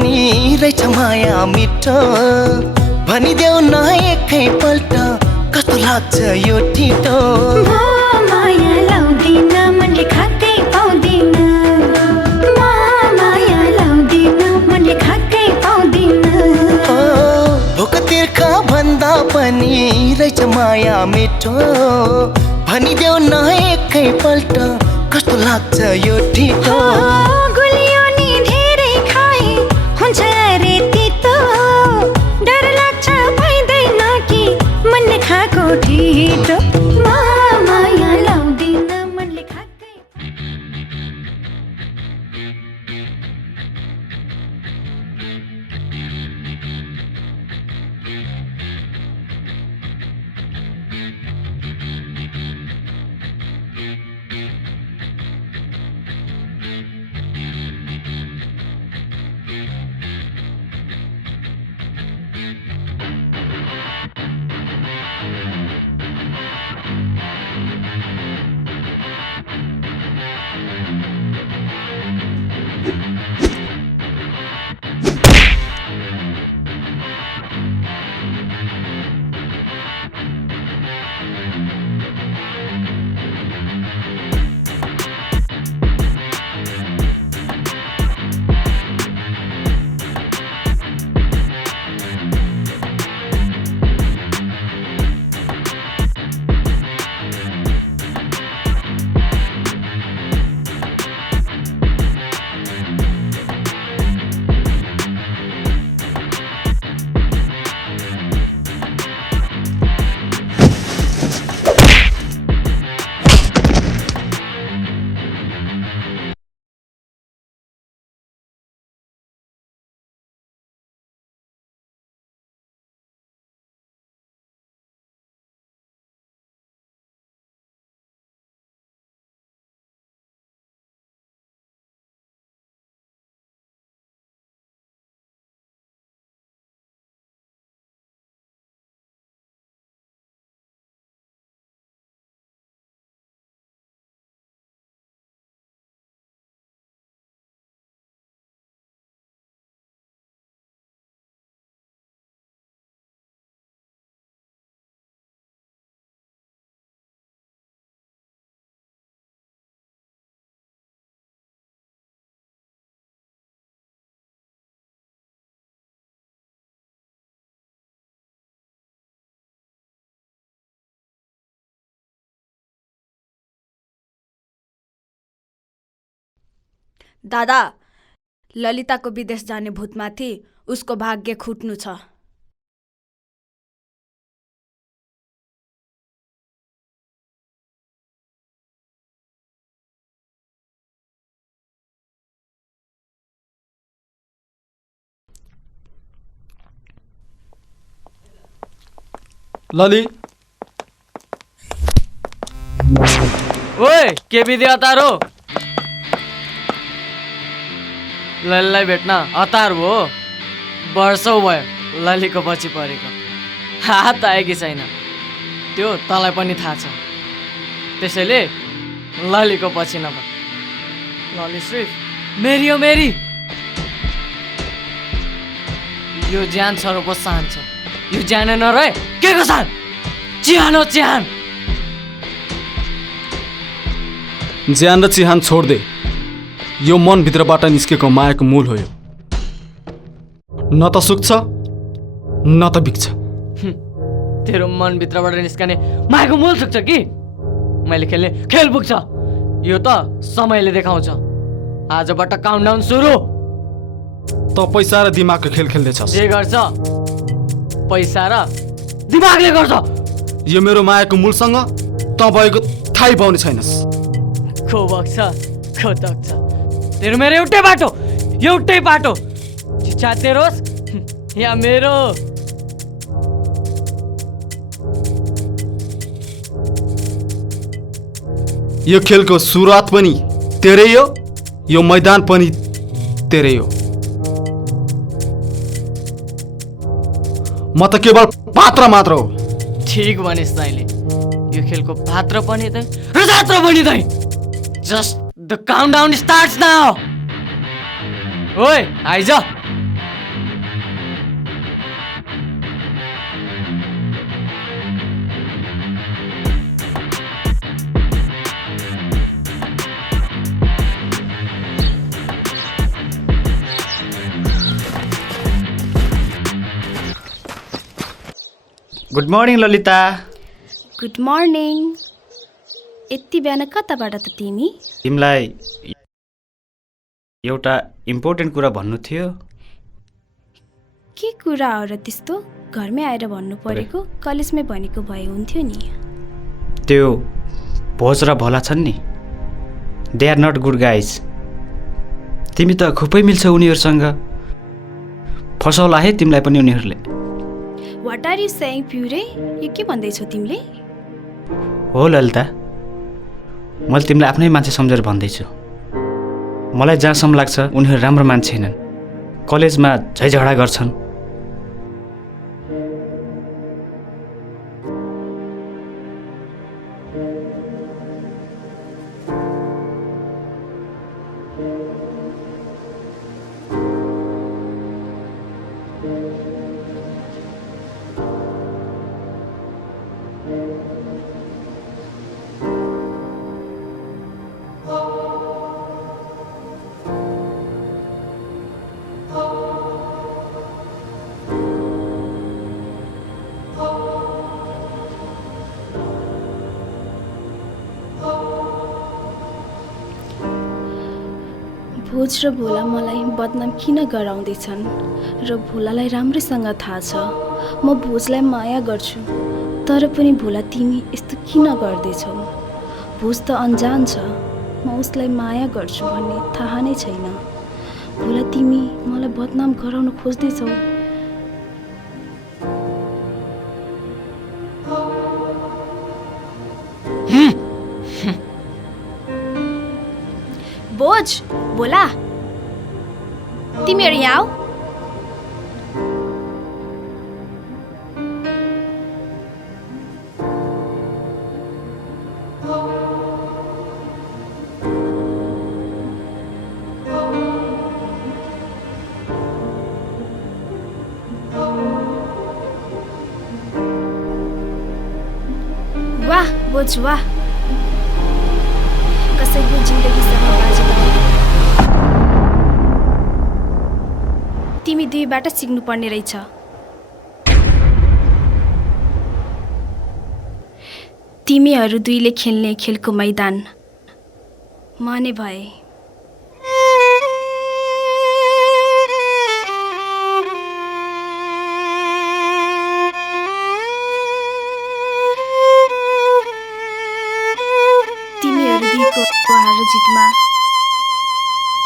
पनि रहेछ माया मिठो भनिदेऊ न एकैपल्ट कस्तो लाग्छ यो ठिटो माया लाउँदिन मनले खाकै पाउँदिन माया लाउँदिन मनले खाकै पाउँदिन भोक तिर्खा भन्दा पनि रहेछ माया मिठो भनिदेऊ न एकैपल्ट कस्तो लाग्छ यो ठिटो गुलियो नि धेरै खाए हुन्छ रे तितो डर लाग्छ पाइँदैन कि मनले खाएको ठिटो माया लाउँदिन मनले खाकै दादा, ललिताको विदेश जाने भूतमाथि उसको भाग्य खुट्नु छ। लली ओए के विधि अतारो ललीलाई भेट्न अतार भयो वर्षौँ भयो ललीको पछि परेको हात आएकी छैन त्यो तँलाई पनि थाहा छ त्यसैले ललीको पछि नभए लली सिर्फ मेरी हो मेरी यो ज्यान सरोको सान छ यो ज्यान नरहे के को सान चिहान हो चिहान ज्यान र चिहान छोड दे यो मनभित्रबाट निस्केको मायाको मूल हो यो न त सुक्छ न त बिग्छ तेरो मनभित्रबाट निस्कने मायाको मूल सुक्छ कि मैले खेल्ने खेल पुग्छ यो त समयले देखाउँछ आजबाट काउन्टडाउन सुरु त पैसा र दिमागको खेल खेल्दैछस् जे गर्छ पैसा र दिमागले गर्छ यो मेरो मायाको मूलसँग त भएको थाहै पाउने छैनस् खो बग्छ खो तक्छ तेरो मेरो एउटै बाटो इच्छा तेरो या मेरो यो खेलको सुरुवात पनि तेरै हो यो मैदान पनि तेरै हो म त केवल पात्र मात्र हो ठीक भनिस् तैँले यो खेलको पात्र पनि तै र जात्र पनि तै just the countdown starts now ओए आइज good morning Lalita. Good morning. यति बिहान कताबाट त तिमी? तिमीलाई एउटा इम्पोर्टेन्ट कुरा भन्नु थियो। के कुरा हो र त्यस्तो? घरमै आएर भन्नु परेको, कलेजमै भनेको भए हुन्थ्यो नि। त्यो भोज र भोला छन् नि, they are not good guys. तिमी त खुबै मिल्छ उनीहरूसँग, फसाउला है तिमीलाई पनि उनीहरूले। What are you saying pure? यो के भन्दैछौ तिमीले? हो ललिता, मैले तिमीलाई आफ्नै मान्छे सम्झेर भन्दैछु। मलाई जहाँसम्म लाग्छ उनीहरू राम्रो मान्छे छैनन्, कलेजमा झैझगडा गर्छन्। भोज र भोला मलाई बदनाम किन गराउँदैछन् र भोलालाई राम्रैसँग थाहा छ म भोजलाई माया गर्छु, तर पनि भोला तिमी यस्तो किन गर्दैछौ? भोज त अन्जान छ, म उसलाई माया गर्छु भन्ने थाहा नै छैन। भोला तिमी मलाई बदनाम गराउन खोज्दैछौ। भोज, भोला, तिमीहरू यहाँ आऊ। वाह भोज वाह, कसैको जिन्दगीसँग बाजी लाऊ। तिमी दुईबाट सिक्नु पर्ने रहेछ। तिमीहरू दुईले खेल्ने खेलको मैदान माने भए। तिमीहरू दुईको हार र जितमा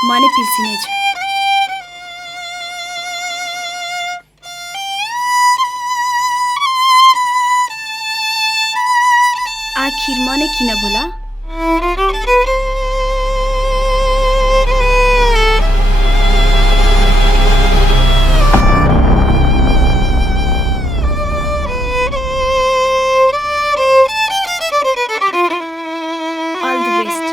म नै पिल्सिनेछु। आखिर म नै किन भोला? All the best.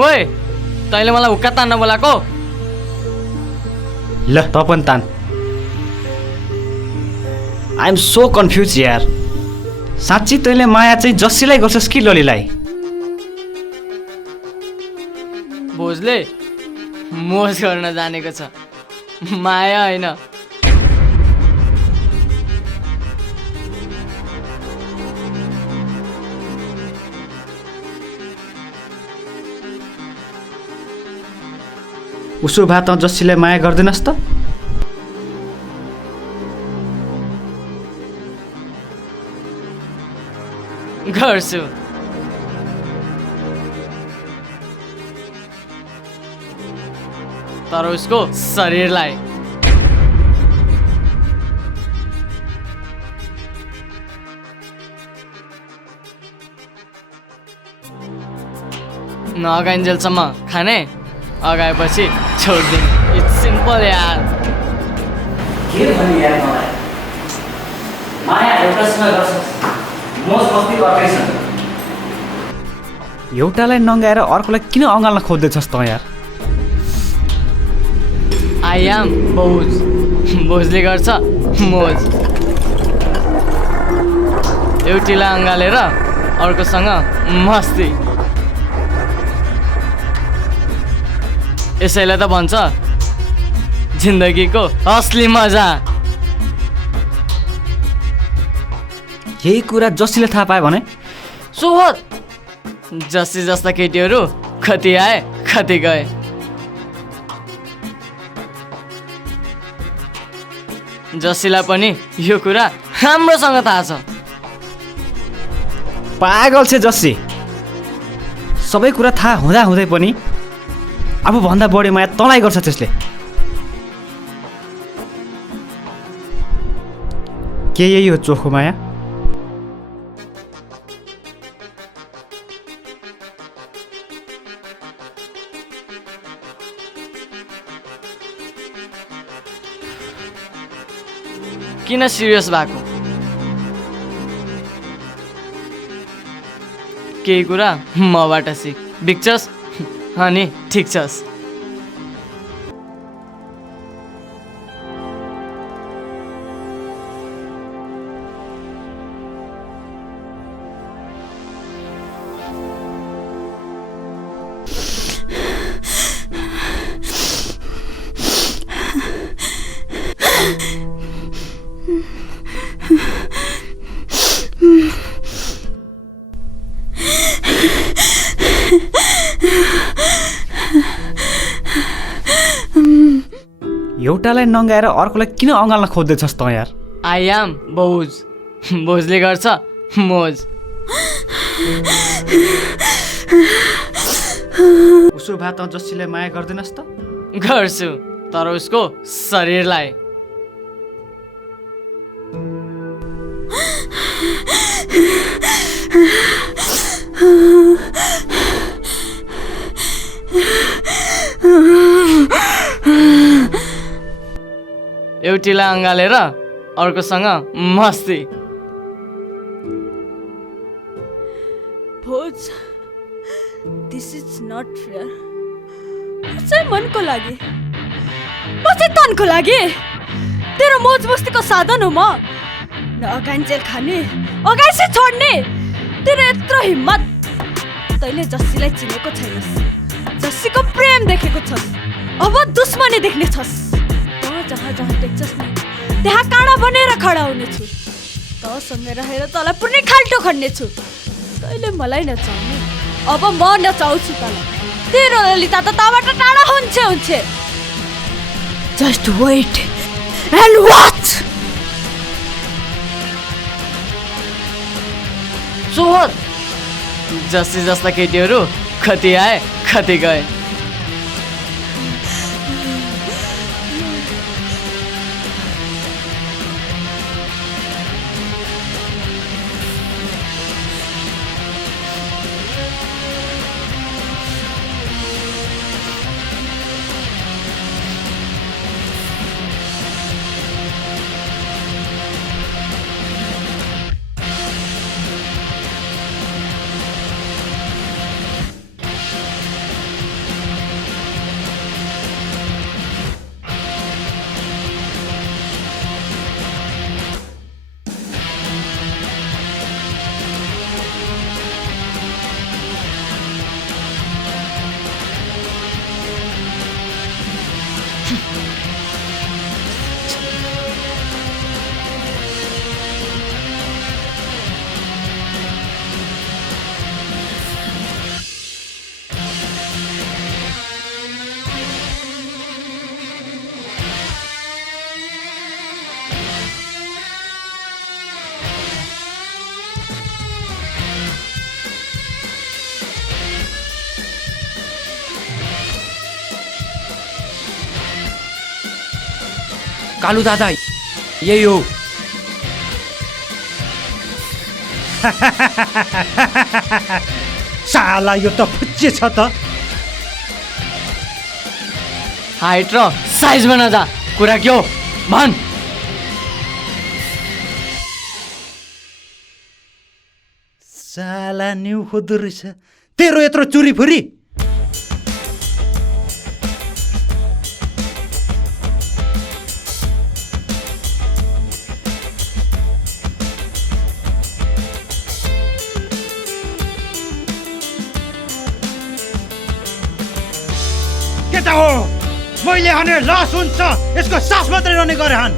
ओए, तैँले मलाई हुक्का तान्न बोलाको? ल त पनि तान। आई एम सो कन्फ्युज यार। साँच्ची तैँले माया चाहिँ जसैलाई गर्छस् कि ललीलाई? भोजले मोज गर्न जानेको छ, माया होइन। उसो भए त जसैलाई माया गर्दैनस् त? गर्छु। तर उसको शरीरलाई। नअगाइन्जेलसम्म खाने, अगाएपछि छोडिदिने। सिम्पल यार। के भन्ने यार मलाई माया एउटासँग गर्छ मोज मस्ती गर्दैछ एउटालाई नङ्गाएर अर्कोलाई किन अँगाल्न खोज्दैछस् त यार आई एम बोज बोजले गर्छ मोज एउटीलाई अँगालेर अर्कोसँग मस्ती यसैलाई त भन्छ जिन्दगीको असली मजा। यही कुरा जसीले थाहा पायो भने सोहर जसी जस्ता केटीहरू कति आए कति गए। जसीलाई पनि यो कुरा राम्रोसँग थाहा छ। पागल छ जस्सी सबै कुरा थाहा हुँदा हुँदै पनि अब भन्दा बढी माया तँलाई गर्छ त्यसले के यही हो चोखो माया किन सिरियस भएको केही कुरा मबाट सिक बिक्छस् अनि ठिक छस्। एउटालाई नङ्गाएर अर्कोलाई किन अँगाल्न खोज्दैछस् त यार आई एम बोज बोजले गर्छ मोज। उसो भए त जस्सीलाई माया गर्दैनस् त गर्छु तर उसको शरीरलाई। एउटीलाई अँगालेर अर्कोसँग मस्ती। भोज दिस इज नट फेयर चाहिँ मनको लागि म चाहिँ तनको लागि तेरो मोज मस्तीको साधन हो म न अगाइन्जेल खाने अगाइसे छोड्ने तेरो यत्रो हिम्मत तैँले जस्सीलाई चिनेको छैनस् जस्सीको प्रेम देखेको छस् अब दुश्मनी देख्ने छस् जहाँ जहाँ देख्छस् नि त्यहाँ काँडा बनेर खडा हुनेछु तँसँग रहेर तँलाई पुरै खाल्टो खन्नेछु तैँले मलाई नचाउने अब म नचाउँछु तँलाई तेरो ललिता त तँबाट टाढा हुन्छ जस्ट वेट एन्ड वाच। सोहर जस्सी जस्ता केटीहरू कति आए कति गए। कालु दादा यही हो साला यो त फुच्चे छ त हाइट र साइजमा नजा, कुरा के हो भन्। साला न्यु खोज्दो रहेछ तेरो यत्रो चुरी फुरी। केटा हो मैले हाने लास हुन्छ, यसको सास मात्रै रहने गरे हान।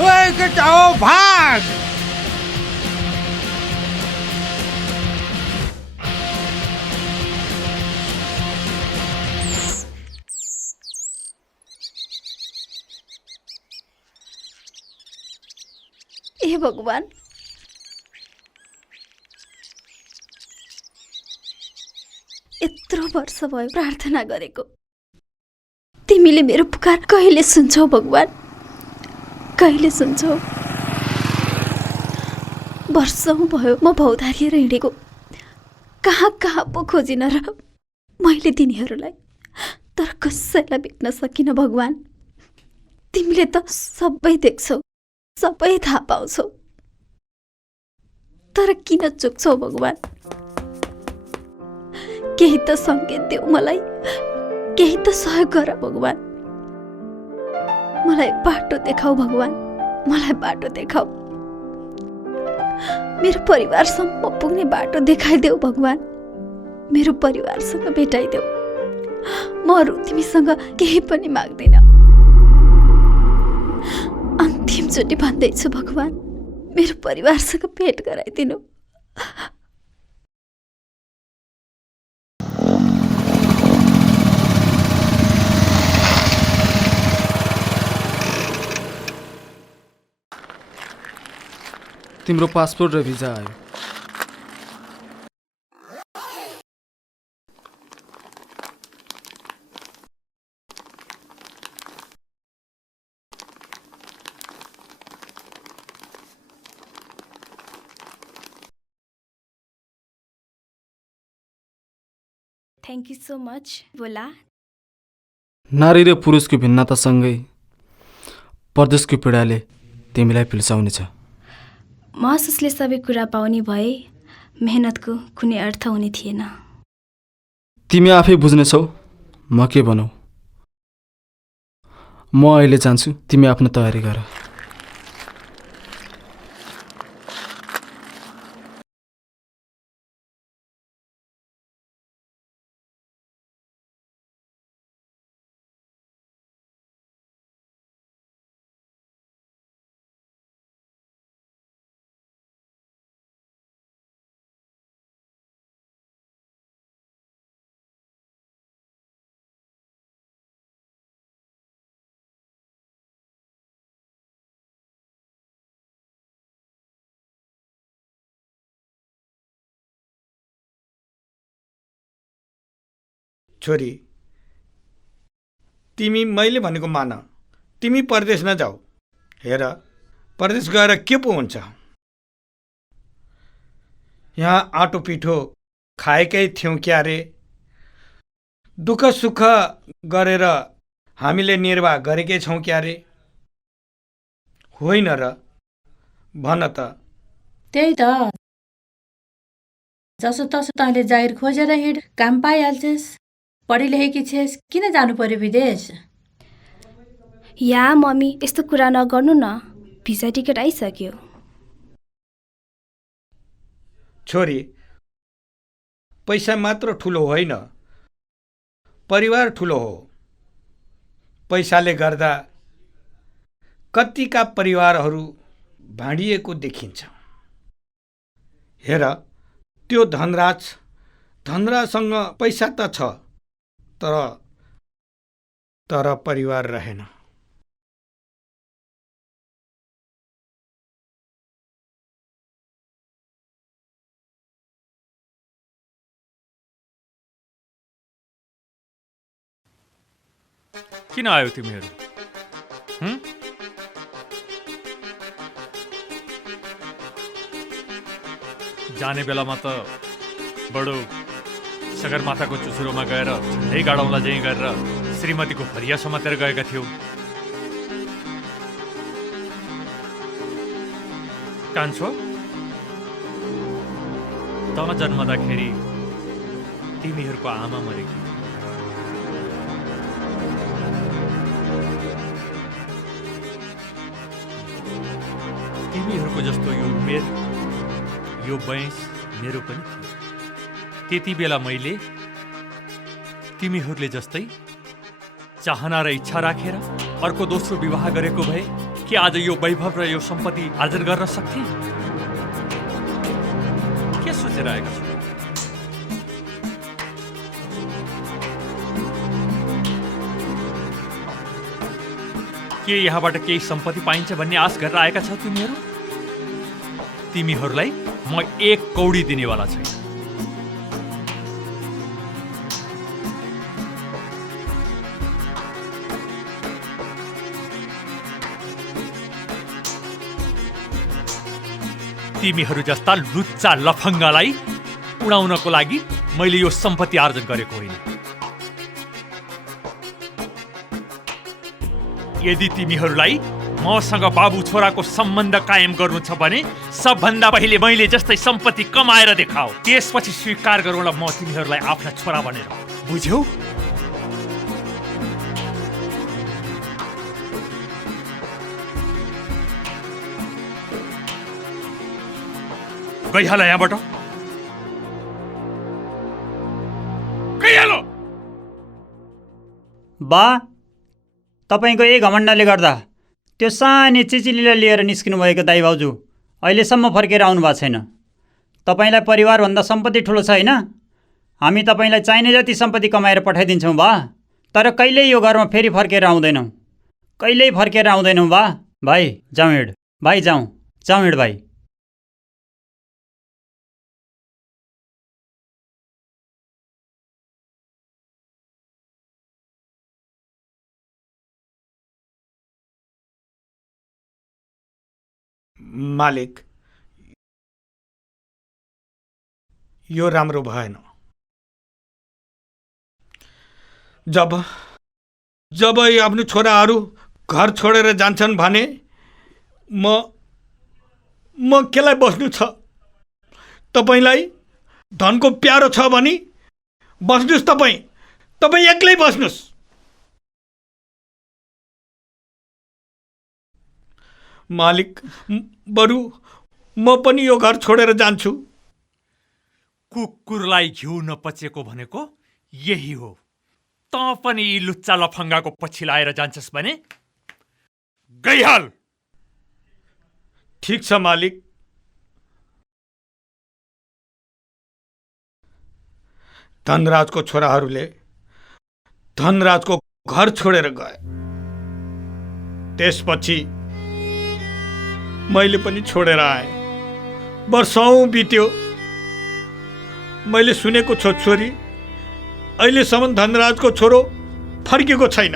ओए केटा हो भाग। ए भगवान, यत्रो वर्ष भयो प्रार्थना गरेको, तिमीले मेरो पुकार कहिले सुन्छौ भगवान, कहिले सुन्छौ? वर्षौं भयो म भौतारिएर हिँडेको, कहाँ कहाँ पो खोजिन र मैले तिनीहरूलाई, तर कसैलाई भेट्न सकिन भगवान। तिमीले त सबै देख्छौ, सबै थाहा पाउँछौ, तर किन चुक्छौ भगवान? केही त सङ्केत देऊ मलाई, केही त सहयोग गर भगवान। मलाई बाटो देखाऊ भगवान, मलाई बाटो देखाऊ। मेरो परिवारसम्म पुग्ने बाटो देखाइदेऊ भगवान, मेरो परिवारसँग भेटाइदेऊ। म अरू तिमीसँग केही पनि माग्दिन। अन्तिमचोटि भन्दैछु भगवान, मेरो परिवारसँग भेट गराइदिनु। तिम्रो पासपोर्ट र भिजा आयो। थ्याङ्क यू सो मच बोला। नारी र पुरुषको भिन्नतासँगै परदेशको पीडाले तिमीलाई पिल्साउनेछ। महसुसले सबै कुरा पाउने भए मेहनतको कुनै अर्थ हुने थिएन। तिमी आफै बुझ्नेछौ, म के भनौँ। म अहिले जान्छु, तिमी आफ्नो तयारी गर। छोरी, तिमी मैले भनेको मान, तिमी परदेश नजाऊ। हेर, परदेश गएर के पो हुन्छ? यहाँ आटो पिठो खाएकै थियौँ क्यारे, दुःख सुख गरेर हामीले निर्वाह गरेकै छौँ क्यारे, होइन र? भन त। त्यही त, जसो तसो तैँले जागिर खोजेर हिँड, काम पाइहाल्छेस्। पढी लेखेकी छेस्, किन जानु पर्यो विदेश? या मम्मी, यस्तो कुरा नगर्नु न, भिजा टिकट आइसक्यो। छोरी, पैसा मात्र ठुलो होइन, परिवार ठुलो हो। पैसाले गर्दा कतिका परिवारहरू भाँडिएको देखिन्छ। हेर, त्यो धनराजसँग पैसा त छ, तर परिवार रहेन। किन आयो तिमीहरू? जाने बेलामा त बडो सगरमाथाको चुचुरोमा गएर झन्डै गाडौँला जै गरेर श्रीमतीको फरिया समातेर गएका थियौ। कान्छो, त जन्मदाखेरि तिमीहरूको आमा मरेकी। तिमीहरूको जस्तो यो उमेर, यो वयस मेरो पनि थियो। त्यति बेला मैले तिमीहरूले जस्तै चाहना र इच्छा राखेर अर्को दोस्रो विवाह गरेको भए के आज यो वैभव र यो सम्पत्ति आर्जन गर्न सक्थे? के सोचेर आएका छौ? के यहाँबाट केही सम्पत्ति पाइन्छ भन्ने आश गरेर आएका छौ तिमीहरू? तिमीहरूलाई म 1 कौडी दिनेवाला छैन। तिमीहरू जस्ता लुच्चा लफङ्गालाई उडाउनको लागि मैले यो सम्पत्ति आर्जन गरेको होइन। यदि तिमीहरूलाई मसँग बाबु छोराको सम्बन्ध कायम गर्नु छ भने सबभन्दा पहिले मैले जस्तै सम्पत्ति कमाएर देखाऊ, त्यसपछि स्वीकार गरौँला म तिमीहरूलाई आफ्ना छोरा भनेर। बुझ्यौ? गइहाल यहाँबाट, गइहाल। बा, तपाईँको यही घमण्डले गर्दा त्यो सानै चिचिलीलाई लिएर निस्किनु भएको दाइ भाउजू अहिलेसम्म फर्केर आउनु भएको छैन। तपाईँलाई परिवारभन्दा सम्पत्ति ठुलो छ होइन? हामी तपाईँलाई चाहिने जति सम्पत्ति कमाएर पठाइदिन्छौँ बा, तर कहिल्यै यो घरमा फेरि फर्केर आउँदैनौँ, कहिल्यै फर्केर आउँदैनौँ बा। भाइ जाउँ हिँड, भाइ जाउँ हिँड भाइ। मालिक, यो राम्रो भएन। जब यो आफ्नो छोराहरू घर छोडेर जान्छन् भने म केलाई बस्नु छ? तपाईलाई धनको प्यारो छ भने बस्नुस्, तपाईँ एक्लै बस्नुस्। मालिक, बरु म पनि यो घर छोडेर जान्छु। कुकुरलाई घिउ नपचेको भनेको यही हो। त पनि यी लुच्चा लफङ्गाको पछि लाएर जान्छस् भने गइहाल। ठीक छ मालिक। धनराजको छोराहरूले धनराजको घर छोडेर गए। त्यसपछि मैले पनि छोडेर आएँ। वर्षौं बित्यो। मैले सुनेको छोरी अहिलेसम्म धनराजको छोरो फर्केको छैन।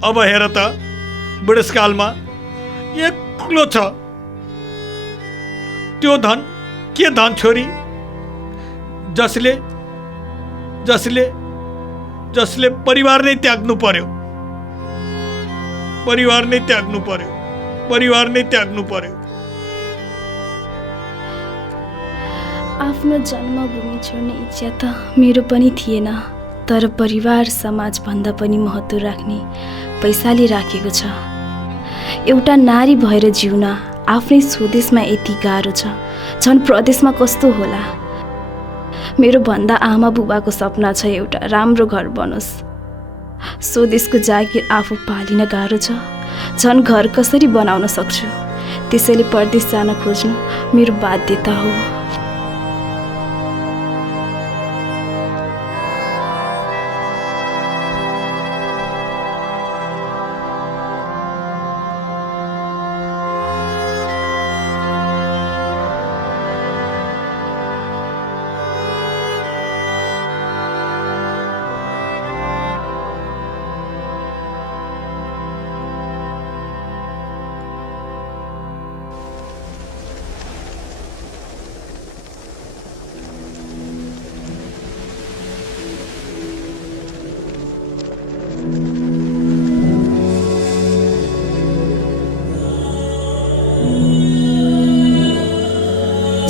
अब हेर त बुढेसकालमा एक्लो छ। त्यो धन के धन छोरी, जसले परिवार नै त्याग्नु पर्यो। आफ्नो जन्मभूमि छोड्ने इच्छा त मेरो पनि थिएन, तर परिवार समाज भन्दा पनि महत्त्व राख्ने पैसाले राखेको छ। एउटा नारी भएर जिउन आफ्नै स्वदेशमा यति गाह्रो छ, झन् प्रदेशमा कस्तो होला। मेरो भन्दा आमा बुबाको सपना छ एउटा राम्रो घर बनोस्। स्वदेशको जागिर आफू पालिन गाह्रो छ, झन् घर कसरी बनाउन सक्छु। त्यसैले परदेश जान खोज्नु मेरो बाध्यता हो।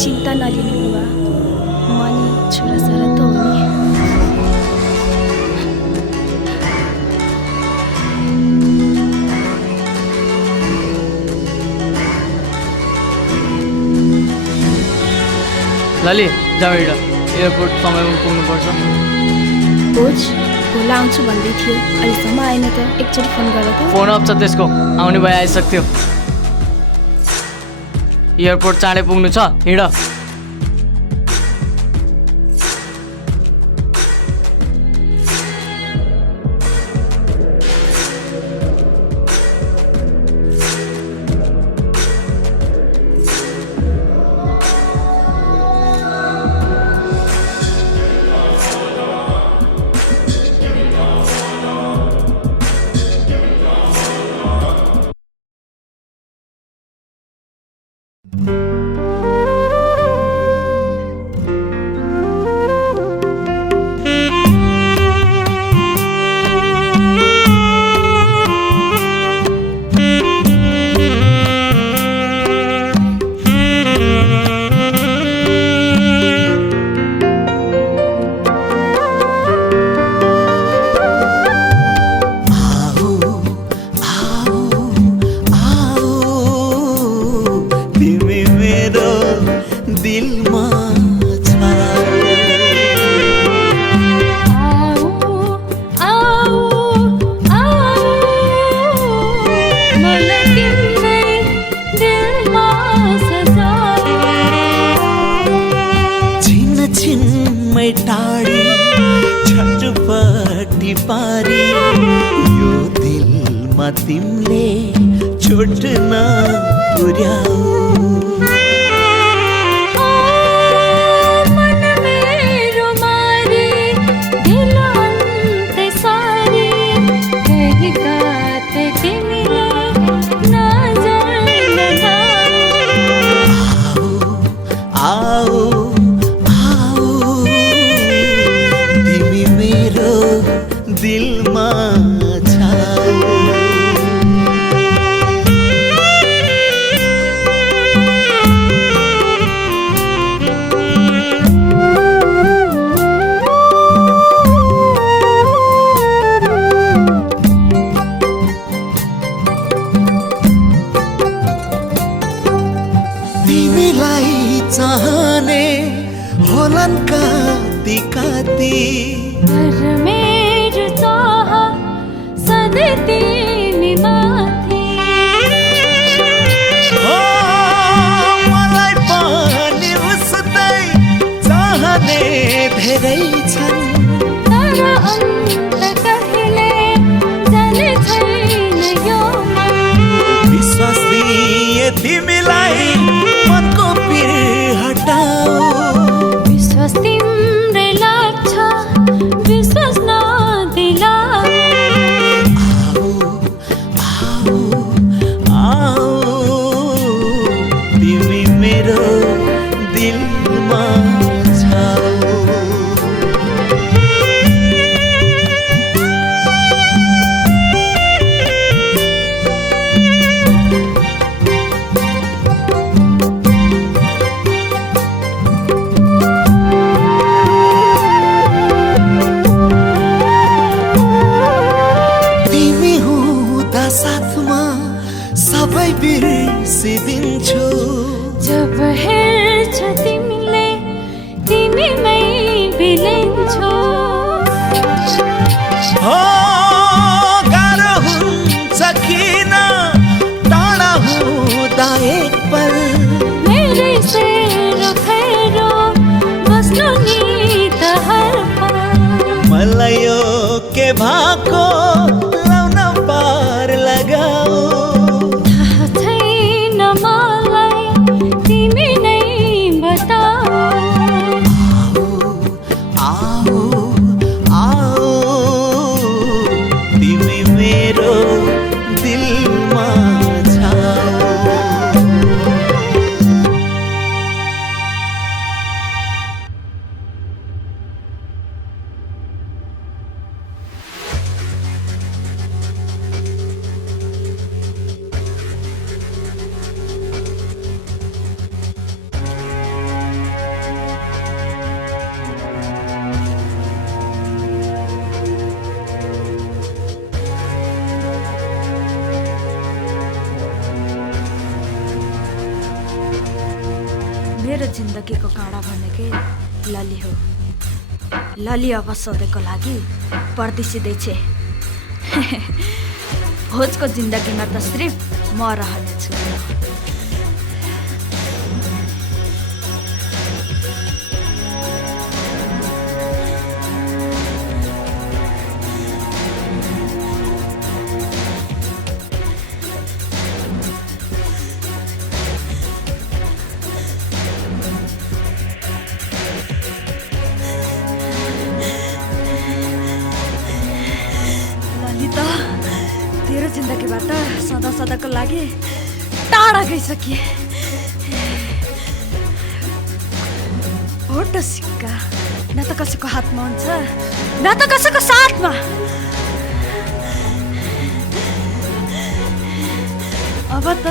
चिन्ता नलिनु बुबा, म नि छोराछोरा त हो नि। लाली जाऊ हिँड, एयरपोर्ट समयमा पुग्नुपर्छ। भोज भोला आउँछु भन्दै थियो, अहिलेसम्म आएन त। एकचोटि फोन गर त। फोन अफ छ त्यसको, आउने भए आइसक्थ्यो। एयरपोर्ट चाँडै पुग्नु छ, हिँड। टाढी छटपटी पारी यो दिलमा तिमीले चोट नपुर्याऊ। तिमीलाई चाहने होलन कति कति मेरो चाह सधैँ तिमी माथि। मलाई पनि उस्तै चाहने धेरै छन्, तर अन्त कहिले जाने छैन यो मन। विश्वास दिए तिमीलाई मनको पिर हटाऊ। विश्वास तिम्रै लाग्छ, विश्वास नदिलाऊ। बिर्सिदिन्छु जब हेर्छ तिमीले तिमीमै बिलिन्छु हो गाह्रो हुन्छ किन टाढा हुँदा एक पल मेरै सेरो खैरो बस्नु नि त हर पल मलाई यो के भएको लाउन पार लगाऊ थाहा छैन मलाई तिमी नै बताऊ आओ आओ तिमी मेरो दिलमा छाऊ मेरो जिन्दगीको काँडा भनेकै लली हो लली अब सधैँको लागि पर्दिसिँदैछ भोजको जिन्दगीमा त सिर्फ म रहनेछु ललिता तेरो जिन्दगीबाट सदा सदाको लागि टाढा गइसके भोट सिक्का न त कसैको हातमा हुन्छ न त कसैको साथमा अब त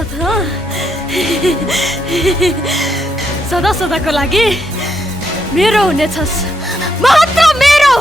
सदा सदाको लागि मेरो हुनेछस् मात्र मेरो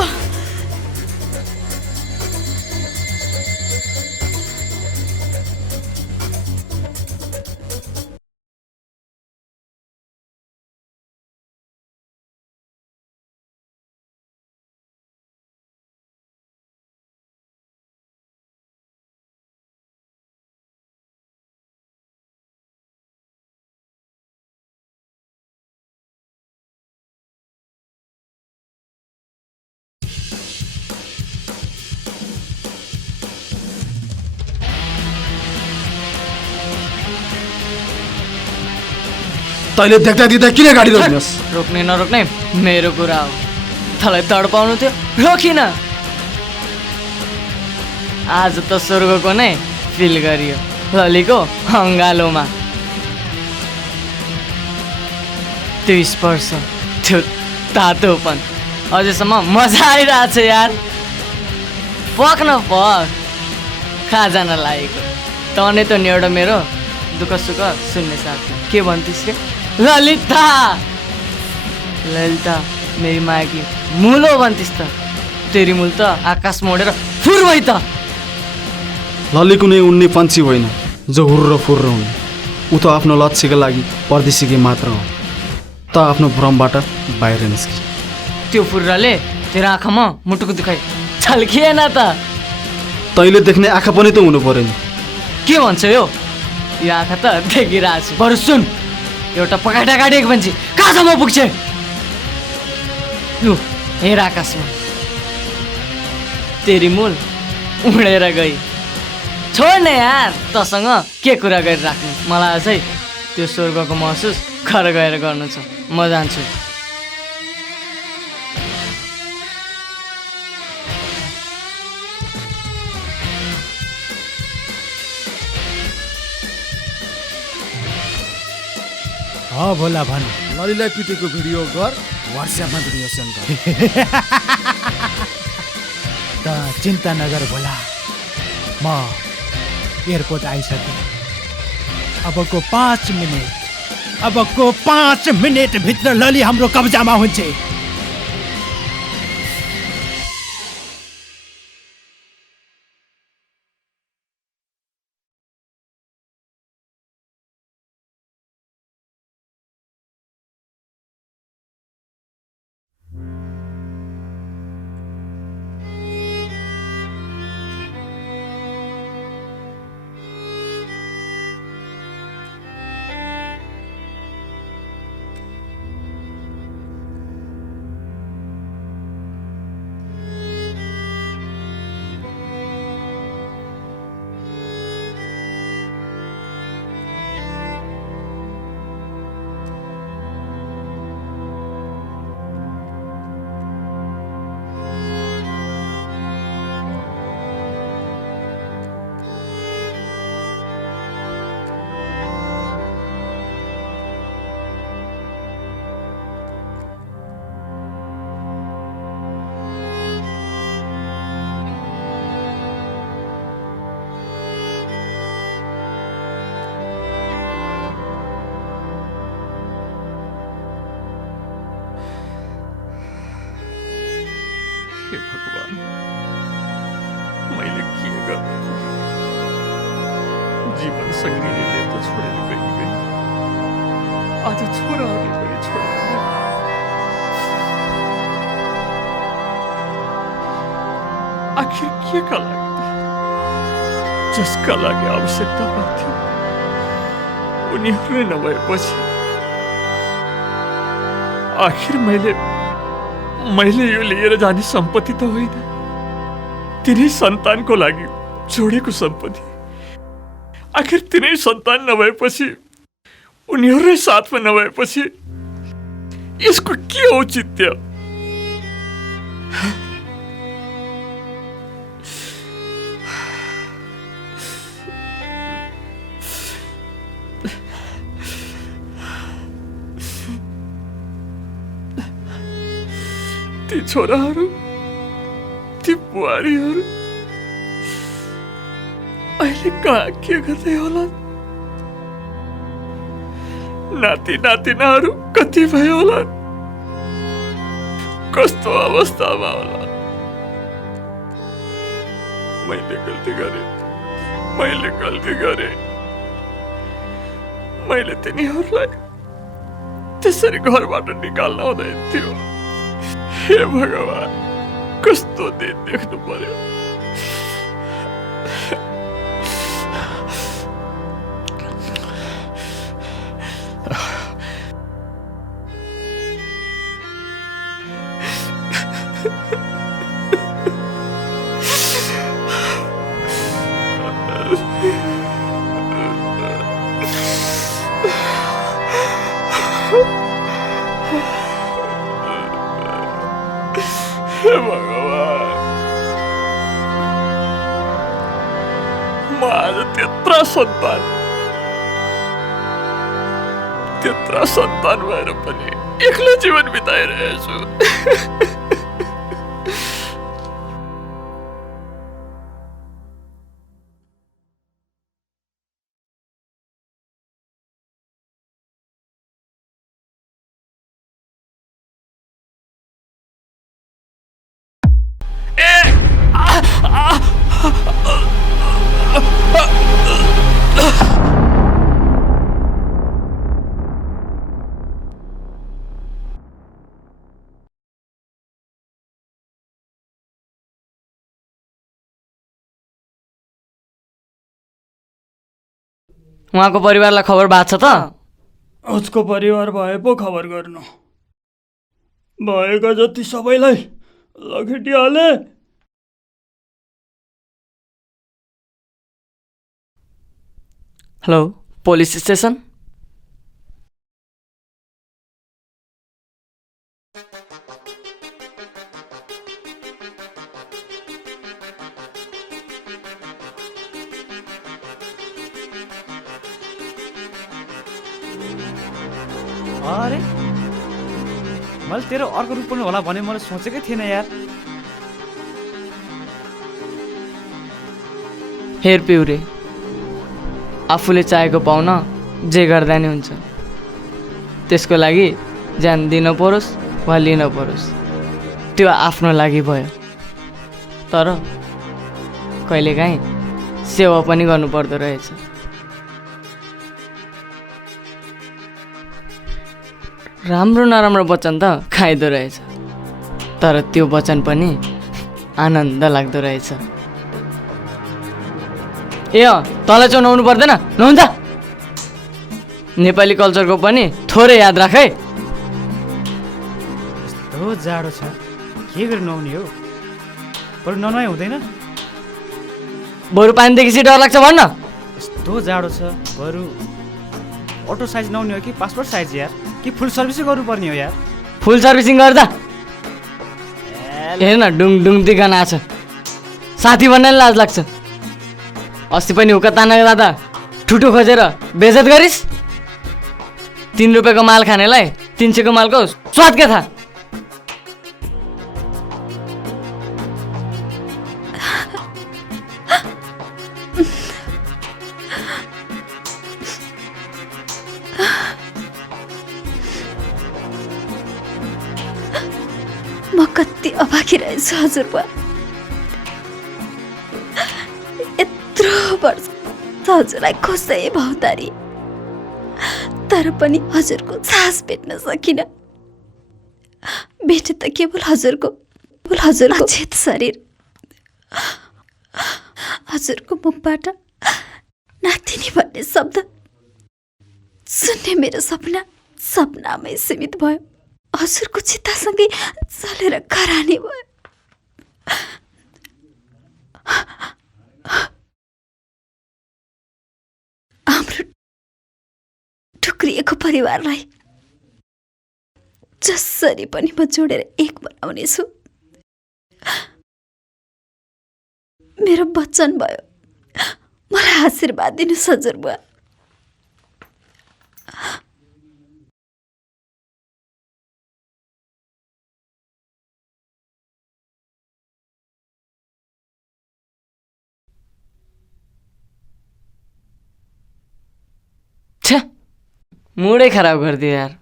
तैँले देख्दा दिँदा किन गाडी रोक्नुहोस् रोक्ने नरोक्ने मेरो कुरा हो तँलाई तडपाउनु थियो रोकिन आज त स्वर्गको नै फिल गरियो ललीको अङ्गालोमा त्यो स्पर्श त्यो तातोपन अझैसम्म मजा आइरहेछ यार पक न पक कहाँ जान लागेको तँले त नि एउटा मेरो दुःख सुख सुन्ने साथी के भन्थिस् रे ललिता ललिता मेरी मायाकी मूल हो भन्थिस् त तेरी मूल त आकाश मोडेर फुर भइ त लली कुनै उड्ने पन्छी होइन जो हुर्र फुर्र हुने ऊ त आफ्नो लक्ष्यका लागि परदेशिकी मात्र हो त आफ्नो भ्रमबाट बाहिर निस्कि त्यो फुर्राले तेरो आँखामा मुटुको दुखाइ छल्किएन त तैँले देख्ने आँखा पनि त हुनु पर्यो नि के भन्छ यो आँखा त देखिरहेको छु बरु सुन एउटा पकाटा काटेको मान्छे कहाँसम्म पुग्छ लु हेर आकाशमा तेरी मूल उडेर गई छोड्ने यार तसँग के कुरा गरिराख्नु मलाई अझै त्यो स्वर्गको महसुस घर गएर गर्नु छ म जान्छु भोला भन ललीलाई पिटेको भिडियो गर व्हाट्सएपमा भिडियो सेन्ड गर त चिन्ता नगर भोला म एयरपोर्ट आइसकेँ अबको 5 मिनट भित्र लली हाम्रो कब्जामा हुन्छ हे भगवान, मैले के गर्नु? जीवन सङ्गिनीले त छोडेर गई, आज छोराहरूले पनि छोडेर गए। आखिर के का लागि त? जसका लागि आवश्यकता पर्थ्यो उनीहरू नभएपछि आखिर मैले यो लिएर जाने सम्पत्ति त होइन, तिनै सन्तानको लागि जोडेको सम्पत्ति। आखिर तिनै सन्तान नभएपछि, उनीहरुकै साथमा नभएपछि यसको के औचित्य? ती छोराहरू, ती बुहारीहरू अहिले कहाँ के गर्दै होला? नाति नातिनाहरू कति भयो होला? कस्तो अवस्थामा होला? मैले गल्ती गरेँ। मैले तिनीहरूलाई त्यसरी घरबाट निकाल्न हुँदैन थियो। हे भगवान, कस्तो दिन देख्नु पर्यो। हे भगवान, माझं त्यत्रा सन्तान भएर पनि एक्लै जीवन बिताइरहेछु। उहाँको परिवारलाई खबर भएको छ त? उसको परिवार भए पो खबर गर्नु। भएका जति सबैलाई लखेटिहाले। Hello, police station? अरे मैले तेरो अर्को रूप पनि होला भने मैले सोचेकै थिएन यार। हेर पिउरे, आफूले चाहेको पाउन जे गर्दा नि हुन्छ। त्यसको लागि ज्यान दिन परोस् वा लिन परोस्, त्यो आफ्नो लागि भयो। तर कहिलेकाहीँ सेवा पनि गर्नुपर्दो रहेछ। राम्रो नराम्रो वचन त खाइदो रहेछ, तर त्यो वचन पनि आनन्द लाग्दो रहेछ। ए तँलाई चाहिँ नुहाउनु पर्दैन, नुहाउनु त। नेपाली कल्चरको पनि थोरै याद राख है। यस्तो जाडो छ, के गरी नुहाउने हो? बरु ननुहाइ हुँदैन? बरु पानीदेखि डर लाग्छ भन्न। यस्तो जाडो छ, बरु अटो साइज नुहाउने हो कि पासपोर्ट साइज यार? कि फुल सर्भिसिङ गर्नुपर्ने हो यार? फुल सर्भिसिङ गर्दा हेर न, डुङ डुङ दिगान आछ। साथी भन्ने लाज लाग्छ। अस्ति पनि हुक्का तानेर दादा ठुटो खोजेर बेइज्जत गरिस्। 3 रुपियाँको माल खानेलाई 300 को मालको स्वाद के थाहा? म कति अभागी रहेछु हजुरबा। यत्रो वर्ष हजुरलाई खोज्दै भौतारी, तर पनि हजुरको सास भेट्न सकिनँ। भेटे त केवल हजुरको चेत शरीर। हजुरको मुखबाट नातिनी भन्ने शब्द सुन्ने मेरो सपनामै सीमित भयो। हजुरको चित्तासँगै चलेर खरानी भयो। हाम्रो टुक्रिएको परिवारलाई जसरी पनि म जोडेर एक बनाउनेछु। मेरो वचन भयो, मलाई आशीर्वाद दिनुहोस् हजुरबुवा। छे, मुडै खराब गरिदियो यार।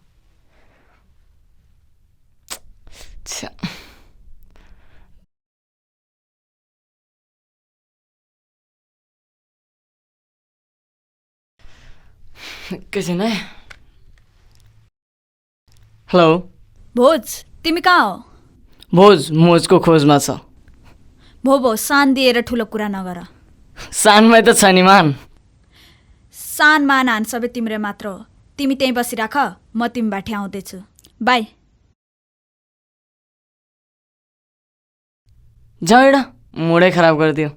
छ्या। एकैछिन है। हेलो भोज, तिमी कहाँ हो? भोजको खोजमा छ। भो सान दिएर ठुलो कुरा नगर। सानमै त छ नि मान। सान मान हान सबै तिम्रो मात्र हो। तिमी त्यहीँ बसिराख, म तिमी बाठे आउँदैछु। बाई। जाऊ एडा, मुडै खराब गरिदियो।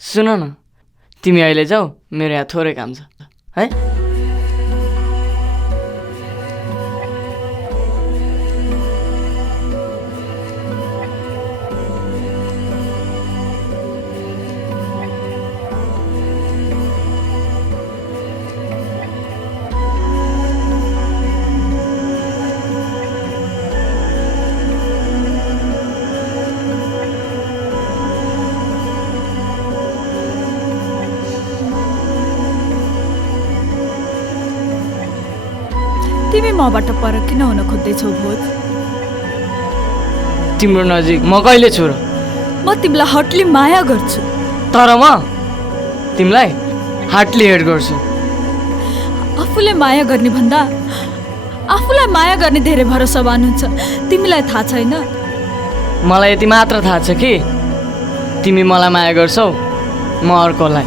सुन न, तिमी अहिले जाऊ, मेरो यहाँ थोरै काम छ है। तिमी मबाट पर किन हुन खोज्दैछौ भोज? तिम्रो नजिक म कहिले छु र? म तिमीलाई हटली माया गर्छु। तर म तिमीलाई हार्टली हेट गर्छु। आफूले माया गर्ने भन्दा आफूलाई माया गर्ने धेरै भरोसावान हुन्छ। तिमीलाई थाहा छैन? मलाई यति मात्र थाहा छ कि तिमी मलाई माया गर्छौ, म अर्कोलाई।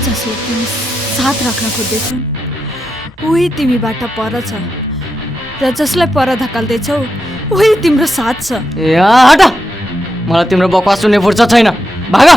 जसले तिमी साथ राख्न खोज्दैछौ उही तिमीबाट पर छ, र जसलाई पर धकाल्दैछौ उही तिम्रो साथ छ। ए हट, मलाई तिम्रो बकवास सुन्ने फुर्सद छैन, भाग।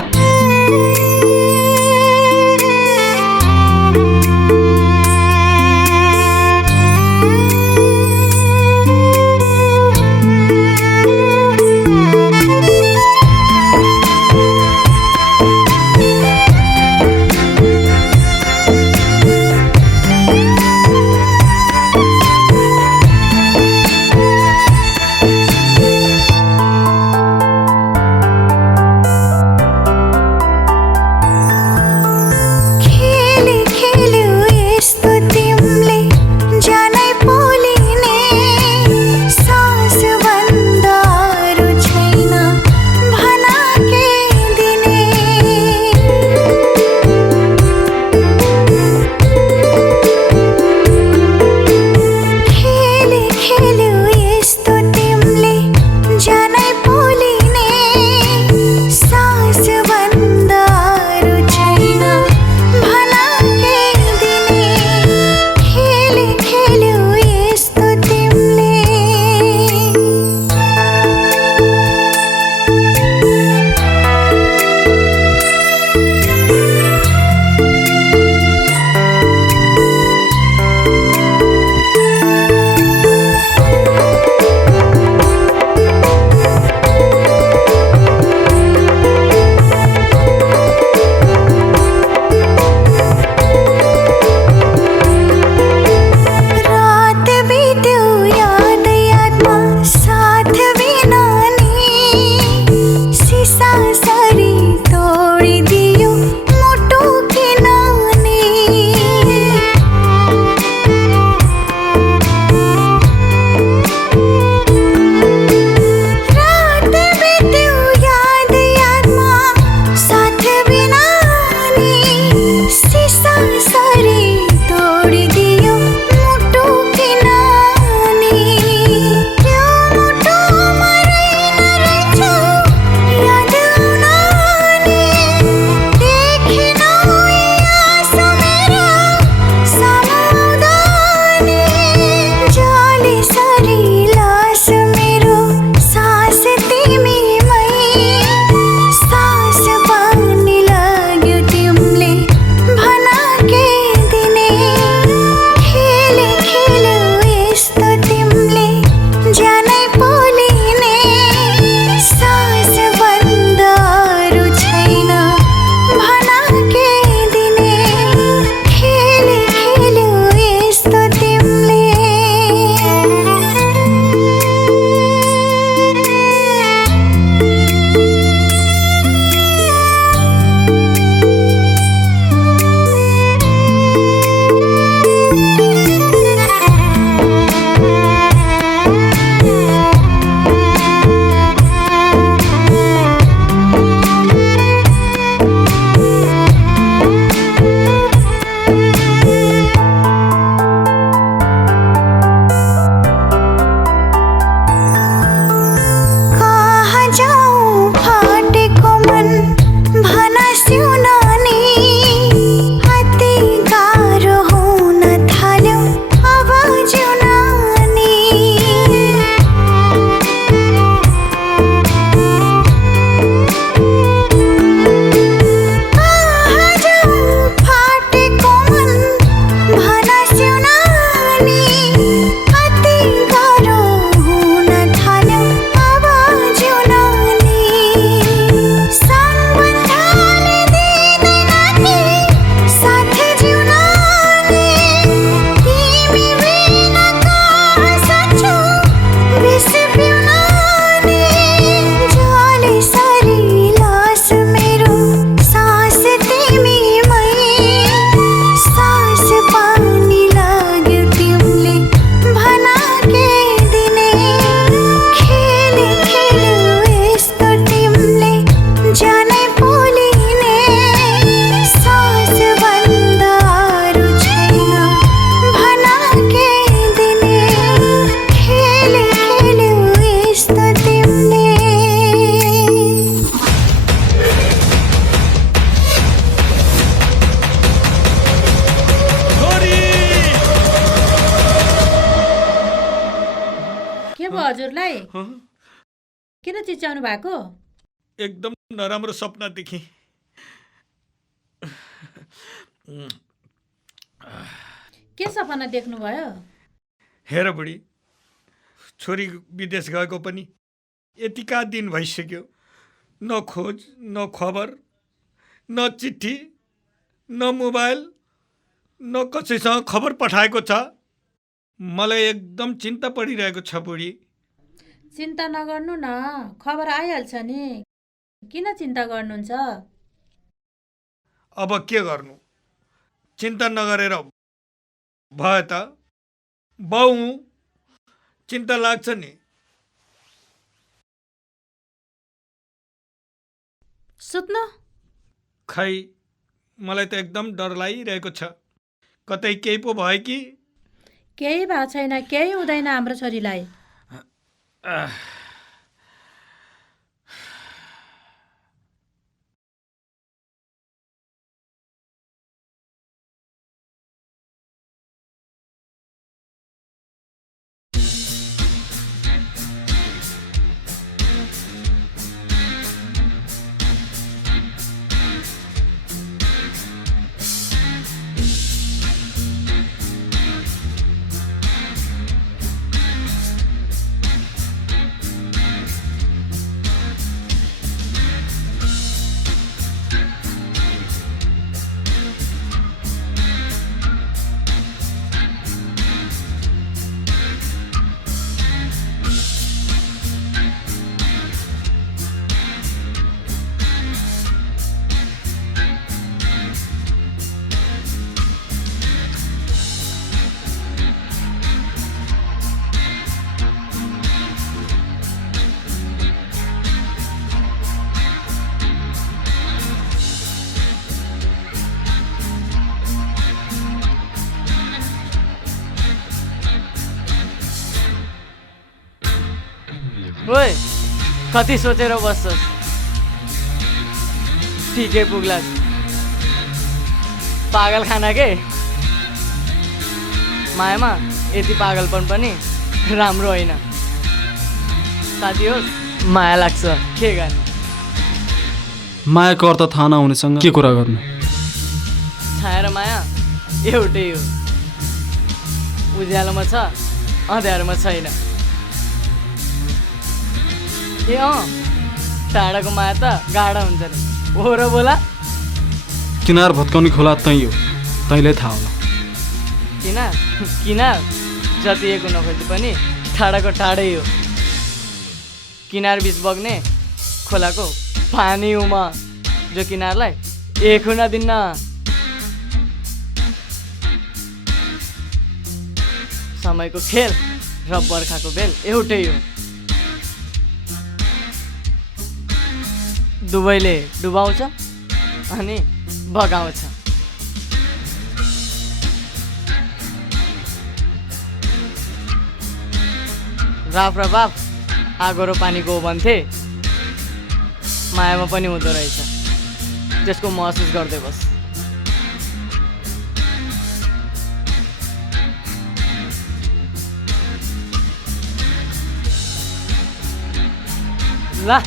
हजुरलाई किन चिच्याउनु भएको? एकदम नराम्रो सपना देखेँ। के सपना देख्नुभयो? हेर बुढी, छोरी विदेश गएको पनि यतिका दिन भइसक्यो, न खोज न खबर, न चिठी न मोबाइल, न कसैसँग खबर पठाएको छ। मलाई एकदम चिन्ता परिरहेको छ बुढी। चिन्ता नगर्नु न, खबर आइहाल्छ नि, किन चिन्ता गर्नुहुन्छ? अब के गर्नु, चिन्ता नगरेर भयो त। बाउ चिन्ता लाग्छ नि। सुत्नु? खै, मलाई त एकदम डर लागिरहेको छ। कतै केही पो भयो कि? केही भएको छैन, केही हुँदैन हाम्रो छोरीलाई। ओए, कति सोचेर बस्छस्? ठिकै पुग्ला। पागल खाना के? मायामा यति पागलपन पनि राम्रो होइन। साथी होस्, माया लाग्छ, के गर्ने? मायाको अर्थ थाहा नहुनेसँग के कुरा गर्नु? छाया र माया एउटै हो। उज्यालोमा छ, अँध्यारोमा छैन। ए टाढाको माया त गाढा हुन्छ नि, हो र बोला? किनार भत्काउने खोला तै हो, तैँलाई थाहा होला। किनार जति एक हुन खोजे पनि टाढाको टाढै हो। किनार बिच बग्ने खोलाको पानी हो म, जो किनारलाई एक हुन दिन्न। समयको खेल र बर्खाको बेल एउटै हो। दुवैले डुबाउँछ अनि बगाउँछ। राफ र बाफ, आगो र पानीको भन्थे, मायामा पनि हुँदो रहेछ। त्यसको महसुस गर्दै बस। ला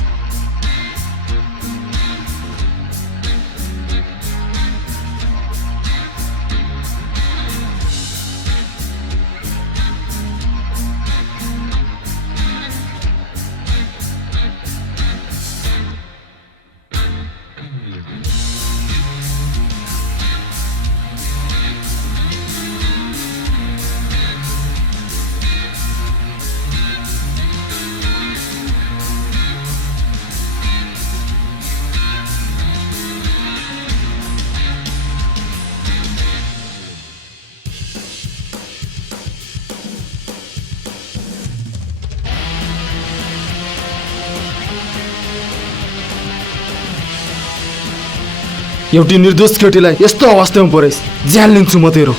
एउटी निर्दोष केटीलाई यस्तो अवस्थामा परेस्, ज्यान लिन्छु म तेरो।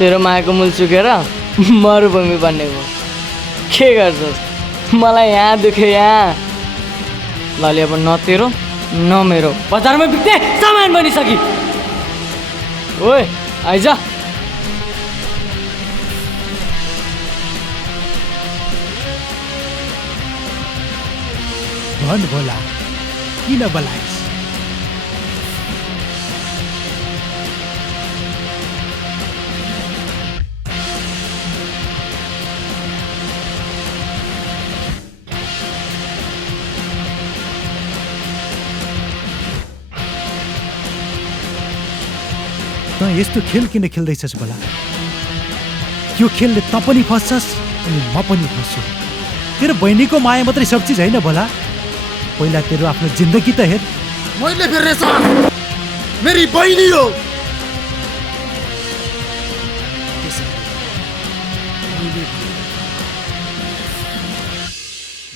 तेरो मायाको मूल चुकेर मरुभूमि बन्ने भयो। के गर्छस्? मलाई यहाँ दुख्यो, यहाँ। लली अब न तेरो न मेरो बजारमा बिक्ने सामान बनिसक्यो। ओए आइज। भन भोला किन बोलाइस्? त यस्तो खेल किन खेल्दैछस् बोला? यो खेलले त पनि फस्छस् अनि म पनि फस्छु। तेरो बहिनीको माया मात्रै सब चिज होइन बोला। पहिला तेरो आफ्नो जिन्दगी त हेर। मैले फेर्नेछ मेरी बहिनी हो।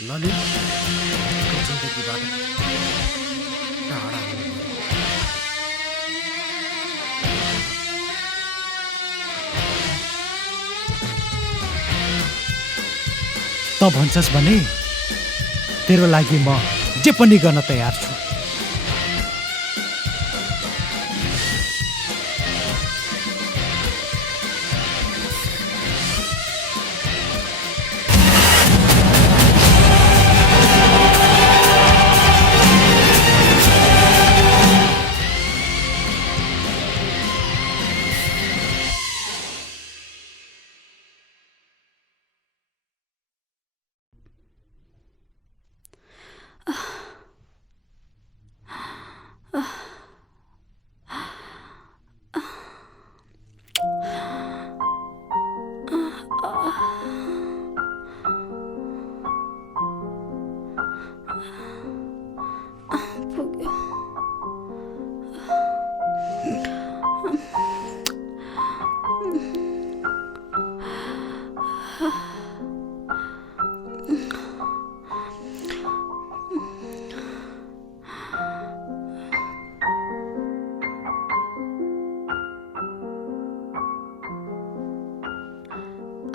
ललित जिन्दगीबाट टाढा हुनु पर्यो। त भन्छस् भने तेरो लागि म जे पनि गर्न तयार छु।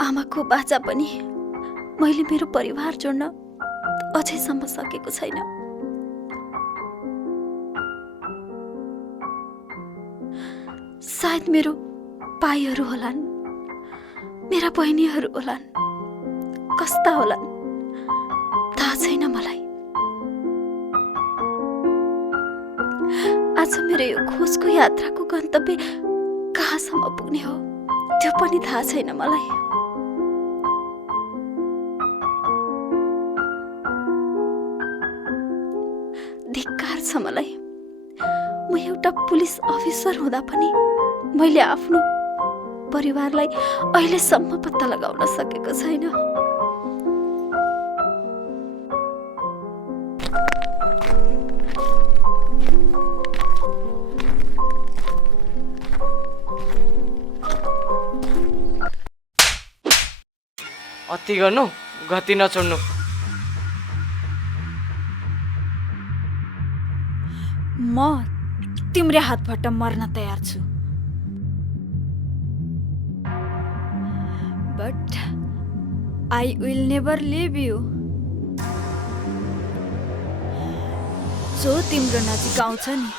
आमाको बाचा पनि मैले मेरो परिवार जोड्न अझैसम्म सकेको छैन। सायद मेरो पाइहरू होलान्, मेरा बहिनीहरू होलान्, कस्ता होलान् थाहा छैन मलाई। आज मेरो यो खोजको यात्राको गन्तव्य कहाँसम्म पुग्ने हो त्यो पनि थाहा छैन मलाई। धिक्कार छ मलाई। म एउटा पुलिस अफिसर हुँदा पनि मैले आफ्नो परिवारलाई अहिलेसम्म पत्ता लगाउन सकेको छैन। अति गर्नु गति नछोड्नु। म तिम्रै हातबाट मर्न तयार छु। But I will never leave you. जो तिम्रो नजिक आउँछ नि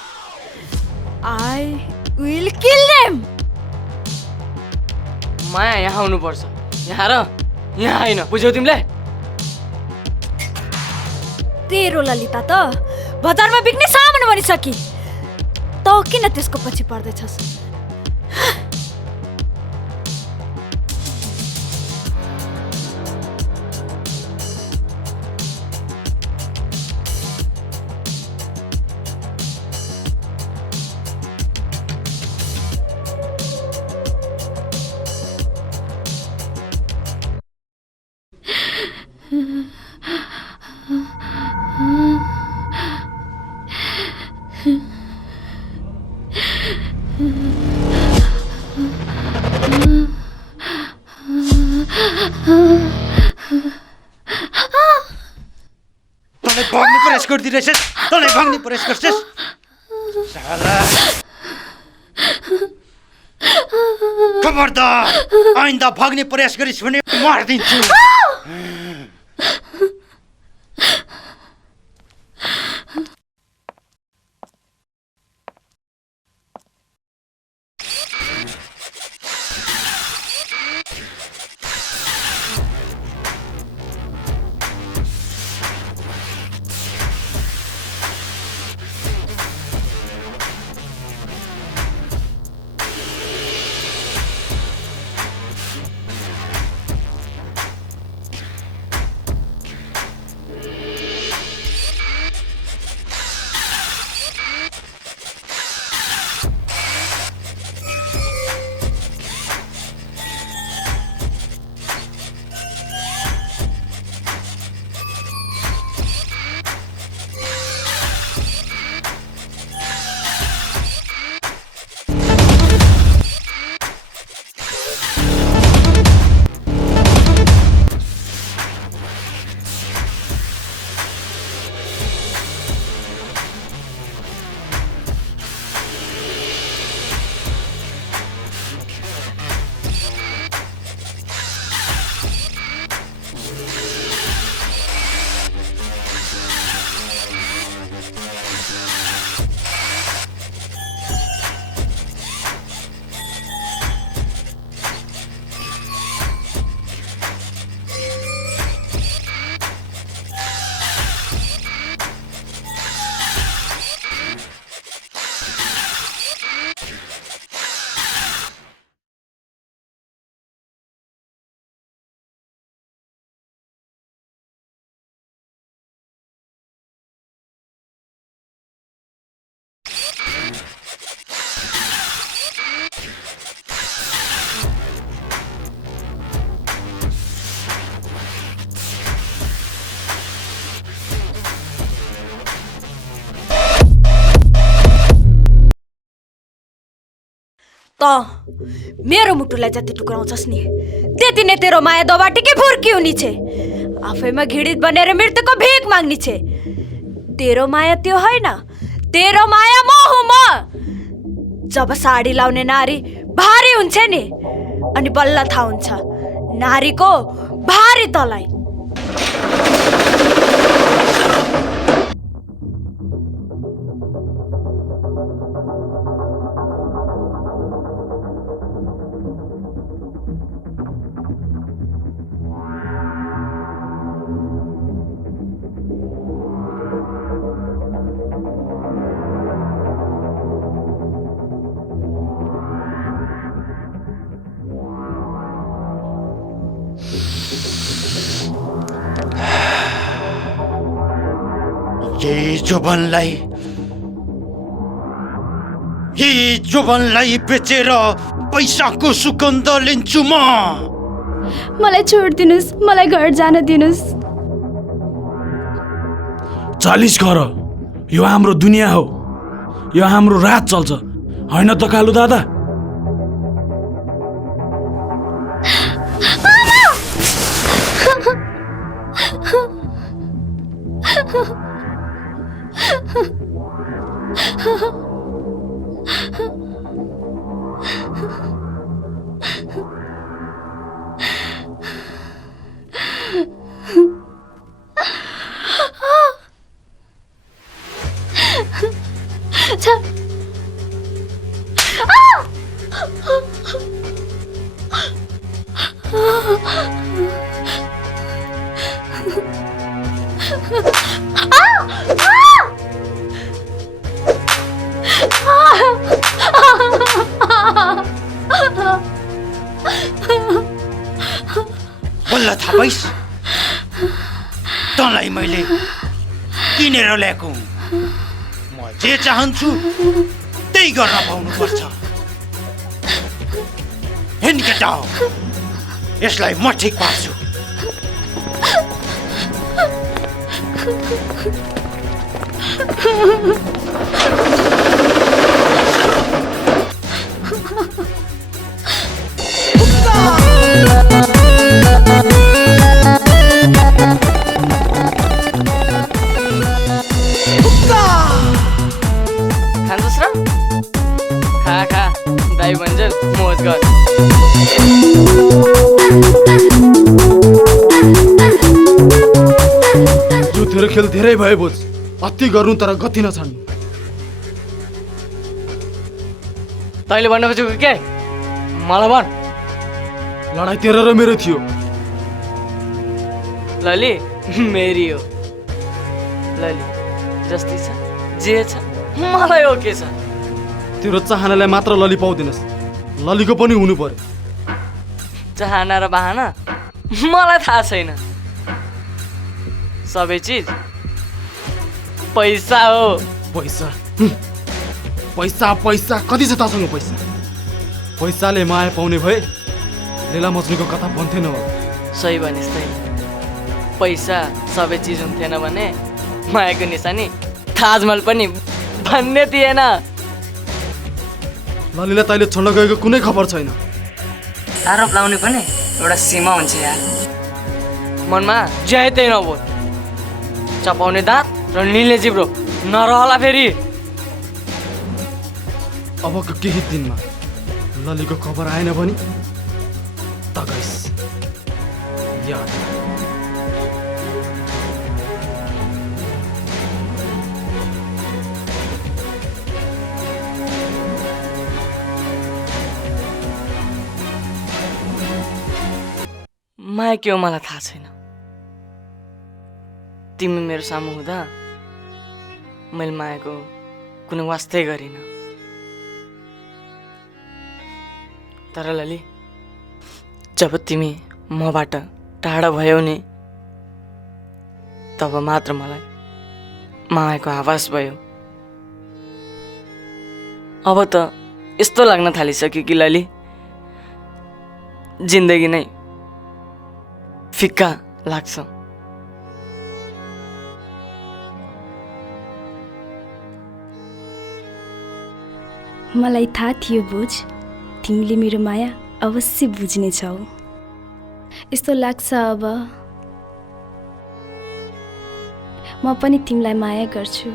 I will kill them. Maya यहाँ आउनुपर्छ, यहाँ र यहाँ होइन, बुझ्यौ तिमीले? तेरो ललिता त बजारमा बिक्ने सामान बनिसकी, त किन त्यसको पछि पर्दैछस्? भाग्ने प्रयास गरिदिरहेछस्, तँलाई भाग्ने प्रयास गर्छस्। खबरदार, आइन्दा भाग्ने प्रयास गरिस् भने मारिदिन्छु। मेरो मुटुलाई जति टुक्राउँछस् नि त्यति नै तेरो माया दबाटिकै फुर्की हुने छे। आफैमा घिडित बनेर मृत्युको भिख माग्ने छे। तेरो माया त्यो होइन, तेरो माया म हुँ म। जब साडी लाउने नारी भारी हुन्छ नि अनि बल्ल थाहा हुन्छ नारीको भारी तलाई। यही जोबनलाई बेचेर पैसाको सुगन्ध लिन्छु म। मलाई छोडिदिनुहोस्, मलाई घर जान दिनुहोस्। 40 गर, यो हाम्रो दुनियाँ हो, यो हाम्रो रात चल्छ होइन त कालु दादा? बल्ल थाहा पाइस्, तँलाई मैले किनेर ल्याएको। म जे चाहन्छु त्यही गर्न पाउनुपर्छ। हेन केटा, यसलाई म ठिक पार्छु। खान्छस् र? खा खा, दाइ भन्छन् मोज गर। यो तेरो खेल धेरै भयो बोज, अति गर्नु तर गति नछाड्नु। तैँले भन्नु खोजेको के? मलाई भन्। लडाइँ तेरो र मेरो थियो। लली मेरी हो। लली जस्तै छ, जे छ मलाई ओके छ। तेरो चाहनालाई मात्र लली पाउँदैनस्, ललीको पनि हुनु पर्यो। चाहना र बहाना मलाई थाहा छैन। सबै चिज पैसा हो। पैसा पैसा पैसा कति छ तसँग पैसा? पैसाले माया पाउने भए लीला मजनुको कथा बन्थेन हो। सही भनिस् तैँले। पैसा सबै चिज हुन्थेन भने मायाको निशानी ताजमहल पनि भन्ने थिएन। ललीलाई तैँले छोड्न गएको कुनै खबर छैन। आरोप लाउने पनि एउटा सीमा हुन्छ यार। मनमा जय त्यही नबोल। चपाउने दाँत र निले जिब्रो नरहला फेरि। अबको केही दिनमा ललीको खबर आएन भने तगैस याद। माया के हो मलाई थाहा छैन। तिमी मेरो सामु हुँदा मैले मायाको कुनै वास्तै गरिनँ। तर लली, जब तिमी मबाट टाढा भयौ नि तब मात्र मलाई मायाको आभास भयो। अब त यस्तो लाग्न थालिसक्यो कि लली जिन्दगी नै फिक्का लाग्छ। मलाई थाहा थियो बुझ, तिमीले मेरो माया अवश्य बुझ्नेछौ। यस्तो लाग्छ अब म पनि तिमीलाई माया गर्छु।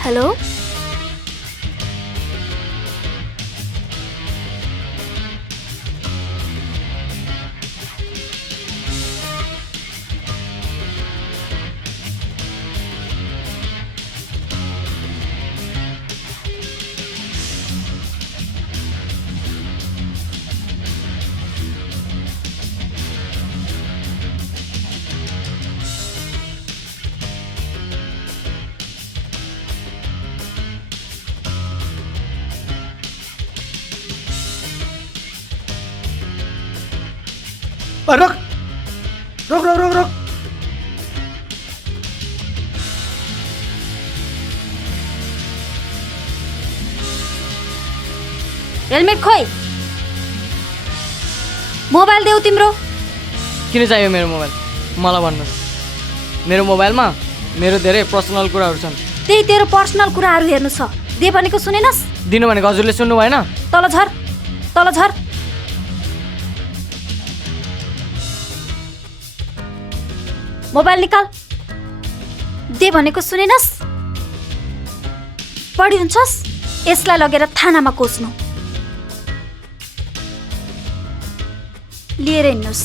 हेलो रुक रुक रुक रुक रुक हेलमेट खोइ मोबाइल देऊ तिम्रो किन चाहियो मेरो मोबाइल मलाई भन्नुहोस् मेरो मोबाइलमा मेरो धेरै पर्सनल कुराहरू छन् त्यही तेरो पर्सनल कुराहरू हेर्नु छ दे भनेको सुनेनस् दिनु भनेको हजुरले सुन्नु भएन तल झर तल झर मोबाइल निकाल दे भनेको सुनेनस् पढी हुन्छस् यसलाई लगेर थानामा कोस्नु लिएर हिँड्नुहोस्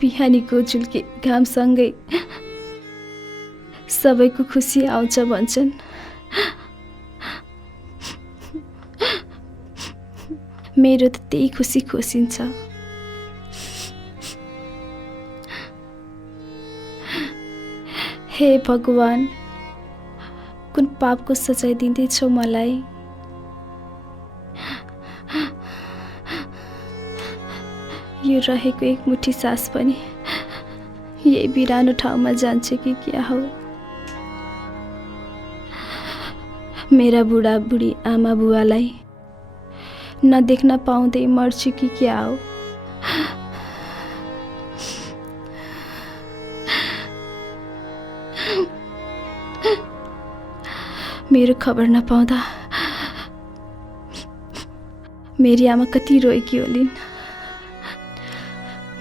बिहानीको झुल्के घामसँगै सबैको खुसी आउँछ भन्छन् मेरो त त्यही खुसी खोसिन्छ हे भगवान कुन पापको सजाय दिँदैछौ मलाई यो रहेको एक मुठी सास पनि यही बिरानो ठाउँमा जान्छ कि क्या हो मेरा बुढा बुढी आमा बुवालाई नदेख्न पाउँदै मर्छु कि क्या हो मेरो खबर नपाउँदा मेरी आमा कति रोएकी होलिन्,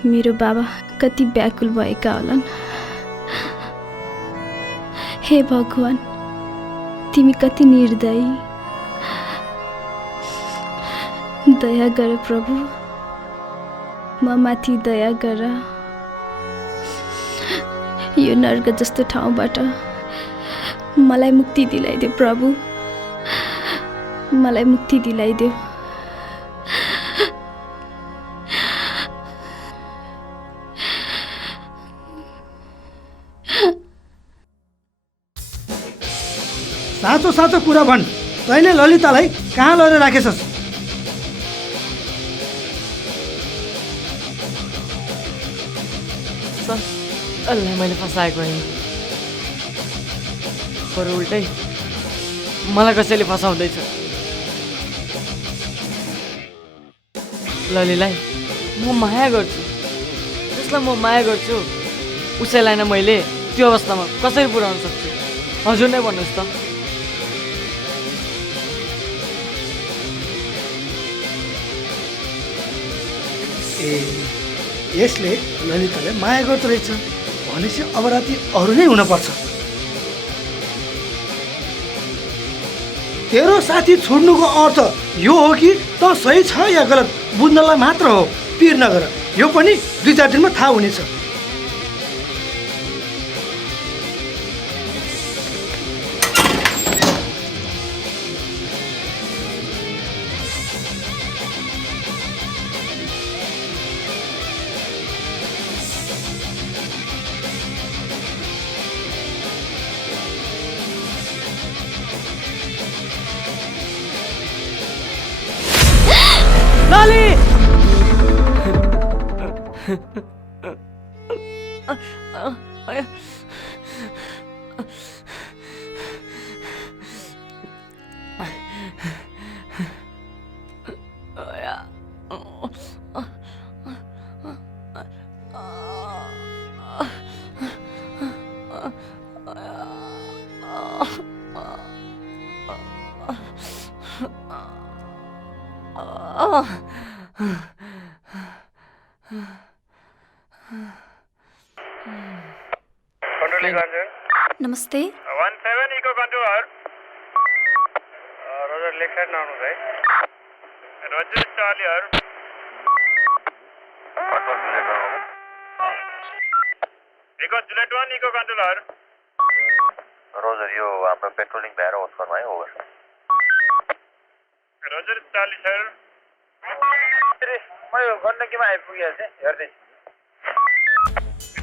मेरो बाबा कति व्याकुल भएका होलान्। हे भगवान, तिमी कति निर्दयी, दया गर प्रभु, म माथि दया गर। यो नर्क जस्तो ठाउँबाट मलाई मुक्ति दिलाइदेऊ प्रभु, मलाई मुक्ति दिलाइदेऊ। साँचो साँचो कुरा भन्, तैँले ललितालाई कहाँ लगेर राखेछस्? सर, अल्लाह मैले फसाएको होइन, बरु उल्टै मलाई कसैले फसाउँदैछ। ललीलाई म माया गर्छु, जसलाई म माया गर्छु उसैलाई नै मैले त्यो अवस्थामा कसरी पुर्याउन सक्छु? हजुर नै भन्नुहोस् त। ए, यसले ललितालाई माया गर्दो रहेछ भनेपछि अब राति अरू नै हुनपर्छ। तेरो साथी छोड्नुको अर्थ यो हो कि त सही छ या गलत बुझ्नलाई मात्र हो, पिर नगर। यो पनि 2-4 दिनमा थाहा हुनेछ। लाली! नमस्ते। 17 Echo controller Roger left side आउनुहोस् है। Roger Charlie Echo Juliet 1 Echo controller Roger यो हाम्रो पेट्रोलिङ भएर ओस्करमा है, ओभर। रोजर चार्ली सर, म यो गण्डकीमा आइपुगेको थिएँ, हेर्दै।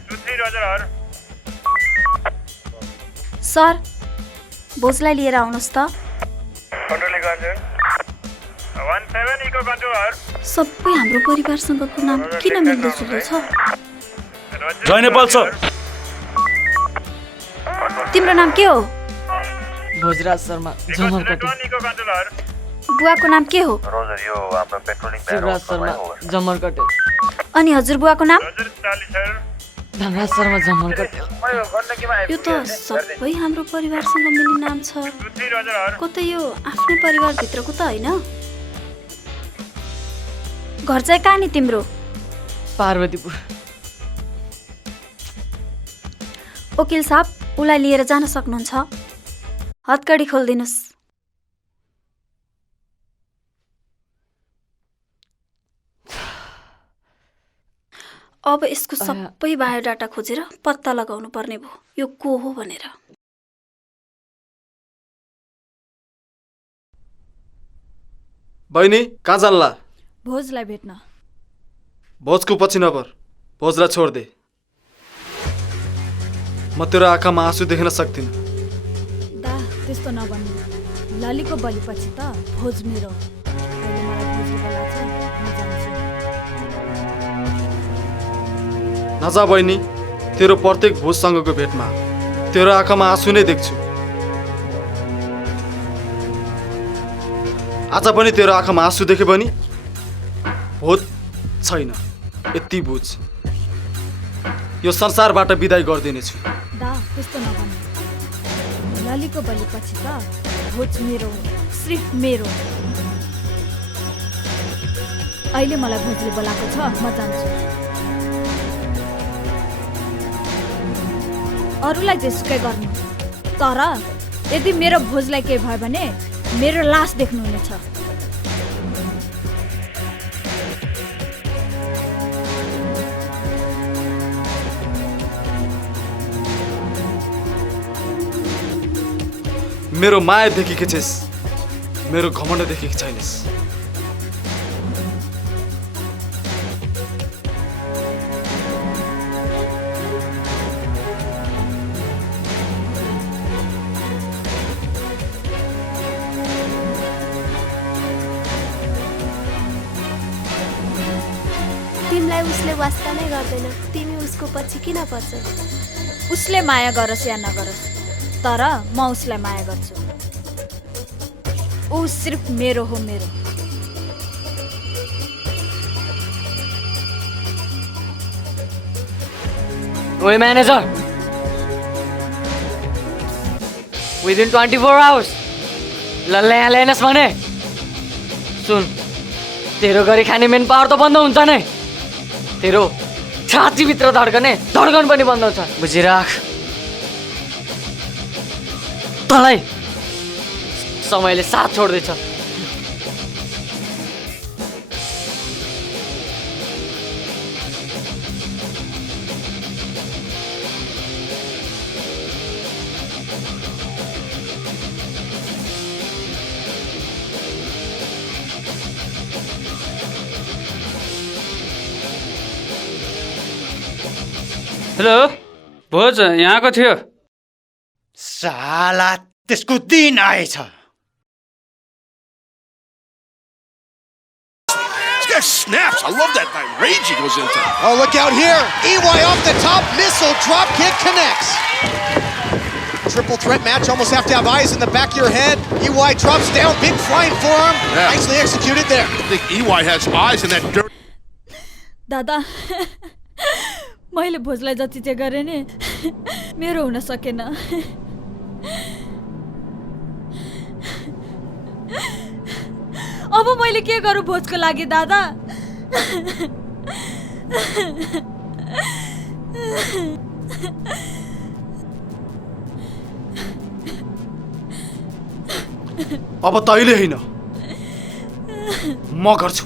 23 रोजर हर सर, भोजलाई लिएर आउनुहोस् त। कन्ट्रोलिङ गर्छु। 17 इको कन्ट्रोलर सबै हाम्रो परिवारसँगको नाम किन मिल्दोजुल्दो छ? जय नेपाल सर। तिम्रो नाम के हो? भोजराज शर्मा जमरकटे। बुवाको नाम के हो? रोजर यो हाम्रो पेट्रोलिङ भएर शिवराज ओस्करमा शर्मा है, ओभर। जमरकटे। अनि हजुरबुवाको नाम? धनराज शर्मा जमरकटे। यो त सबै हाम्रो परिवारसँग मिल्ने नाम छ। कतै यो आफ्नै परिवारभित्रको त होइन? घर चाहिँ कहाँ नि तिम्रो? पार्वतीपुर। वकिल साहब, उसलाई लिएर जान सक्नुहुन्छ? हतकडी खोलिदिनुहोस्। अब यसको सबै बायोडाटा खोजेर पत्ता लगाउनु पर्ने भयो यो को हो भनेर। बहिनी कहाँ जान्ला? भोजलाई भेट्न। भोजको पछि नपर, भोजलाई छोड्दे। म तेरो आँखामा आँसु देख्न सक्दिनँ। दा, त्यस्तो नभन्नु। ललीको बलिपछि त भोज मेरो। अहिले मलाई भोजले बोलाएको छ, म जान्छु। नजा बहिनी, तेरो प्रत्येक भोजसँगको भेटमा तेरो आँखामा आँसु नै देख्छु। आज पनि तेरो आँखामा आँसु देख्यो भने भोज छैन, यति बुझ। यो संसारबाट बिदाई गरिदिनेछु। दा, त्यस्तो नभन्नु। ललीको बलिपछि त भोज मेरो, सिर्फ मेरो। अहिले मलाई भोजले बोलाएको छ, म जान्छु। अरूलाई जेसुकै गर्नु, तर यदि मेरो भोजलाई केही भयो भने मेरो लास देख्नुहुनेछ। मेरो माया देखेकी छेस्, मेरो घमण्ड देखेकी छैनस्। तिमीलाई उसले वास्ता नै गर्दैन, तिमी उसको पछि किन पर्छौ? उसले माया गरोस् या नगरोस्, तर म उसलाई माया गर्छु। ऊ सिर्फ मेरो हो, मेरो। ओए म्यानेजर, विदिन 24 आवर्स लल्ले यहाँ ल्याएनस् भने सुन, तेरो गरी खाने मेन पावर त बन्द हुन्छ नै, तेरो छातीभित्र धड्कने धड्कन पनि बन्द हुन्छ, बुझिराख। तँलाई समयले साथ छोड्दैछ। हेलो, भोज यहाँको थियो? साला त्यसको दिन आएछ। Snaps. I love that rage he goes into. Oh, look out here. EY off the top. Missile drop kick connects. Triple threat match. Almost have to have eyes in the back of your head. EY drops down. Big flying forearm. Yeah. Nicely executed there. I think EY has eyes in that dirt. दादा, मैले भोजलाई जति चाहिँ गरेँ नि, मेरो हुन सकेन। अब मैले के गरौँ भोजको लागि दादा? अब तैले हैन, म गर्छु।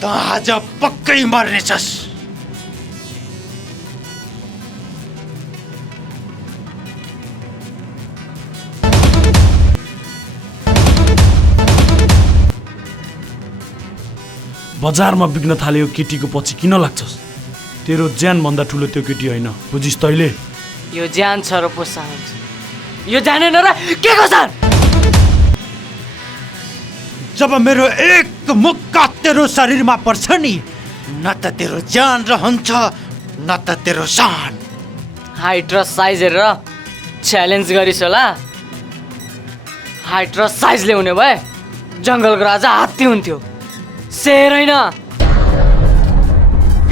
त आज पक्कै मर्नेछस्। बजारमा बिग्न थाल्यो केटीको पछि किन लाग्छस्? तेरो ज्यानभन्दा ठुलो त्यो केटी होइन, बुझिस् तैले? यो ज्यान छ र पोसा हुन्छ, यो जानेन र के गर्छन्? जब मेरो एक मुक्का तेरो शरीरमा पर्छ नि, न त तेरो ज्यान रहन्छ न त तेरो शान। हाइट र साइज हेरेर च्यालेन्ज गरिस् होला? हाइट र साइज ल्याउने भए जङ्गलको राजा हात्ती हुन्थ्यो, शेर होइन।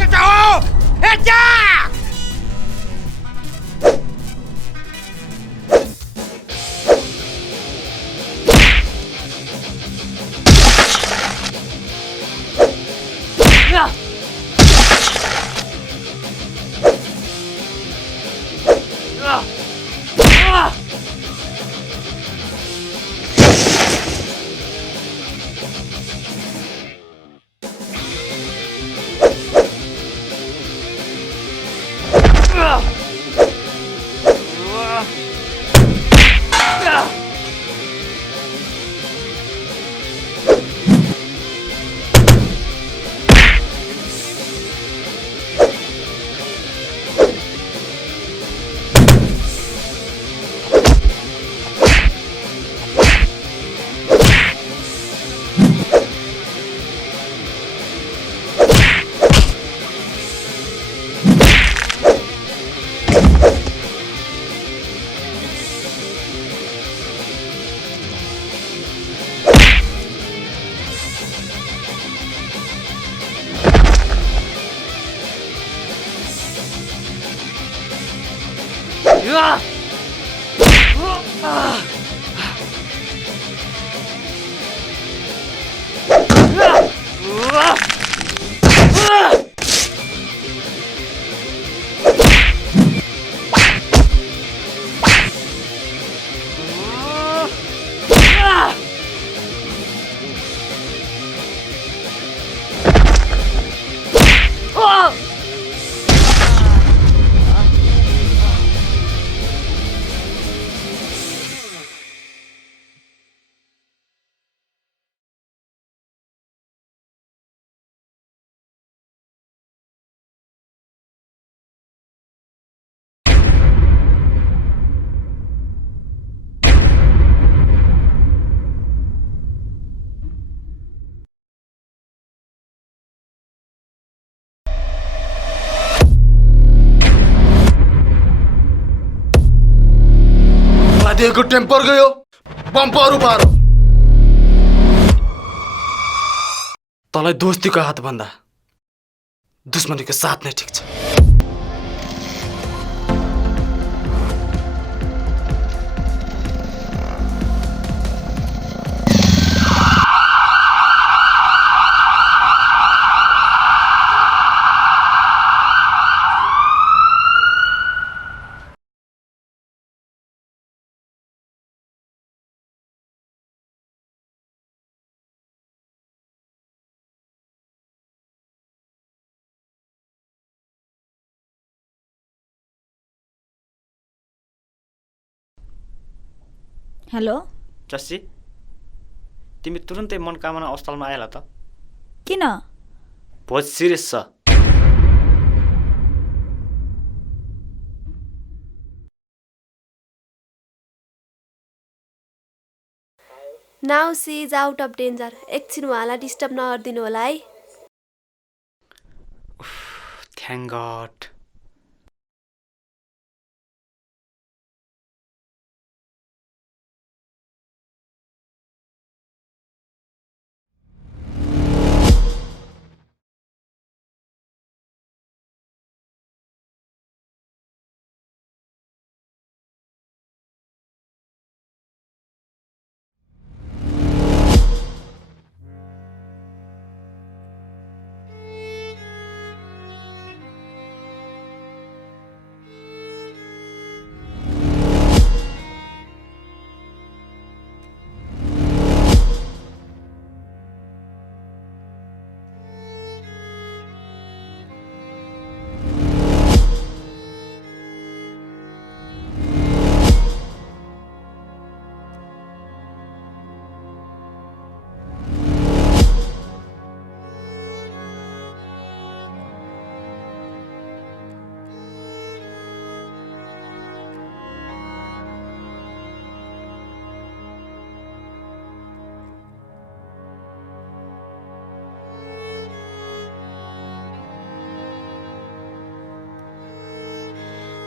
केटा हो, एजा! दिएको टेम्पर गयो, बम्पर पारो। तँलाई दोस्तीको हात भन्दा दुश्मनीको साथ नै ठिक छ। हेलो जस्सी, तिमी तुरुन्तै मनकामना अस्पतालमा आएला त? किन? भोज सिरियस छ। Now she is out of danger. एकछिन उहाँलाई डिस्टर्ब नगरिदिनु होला है। Thank God.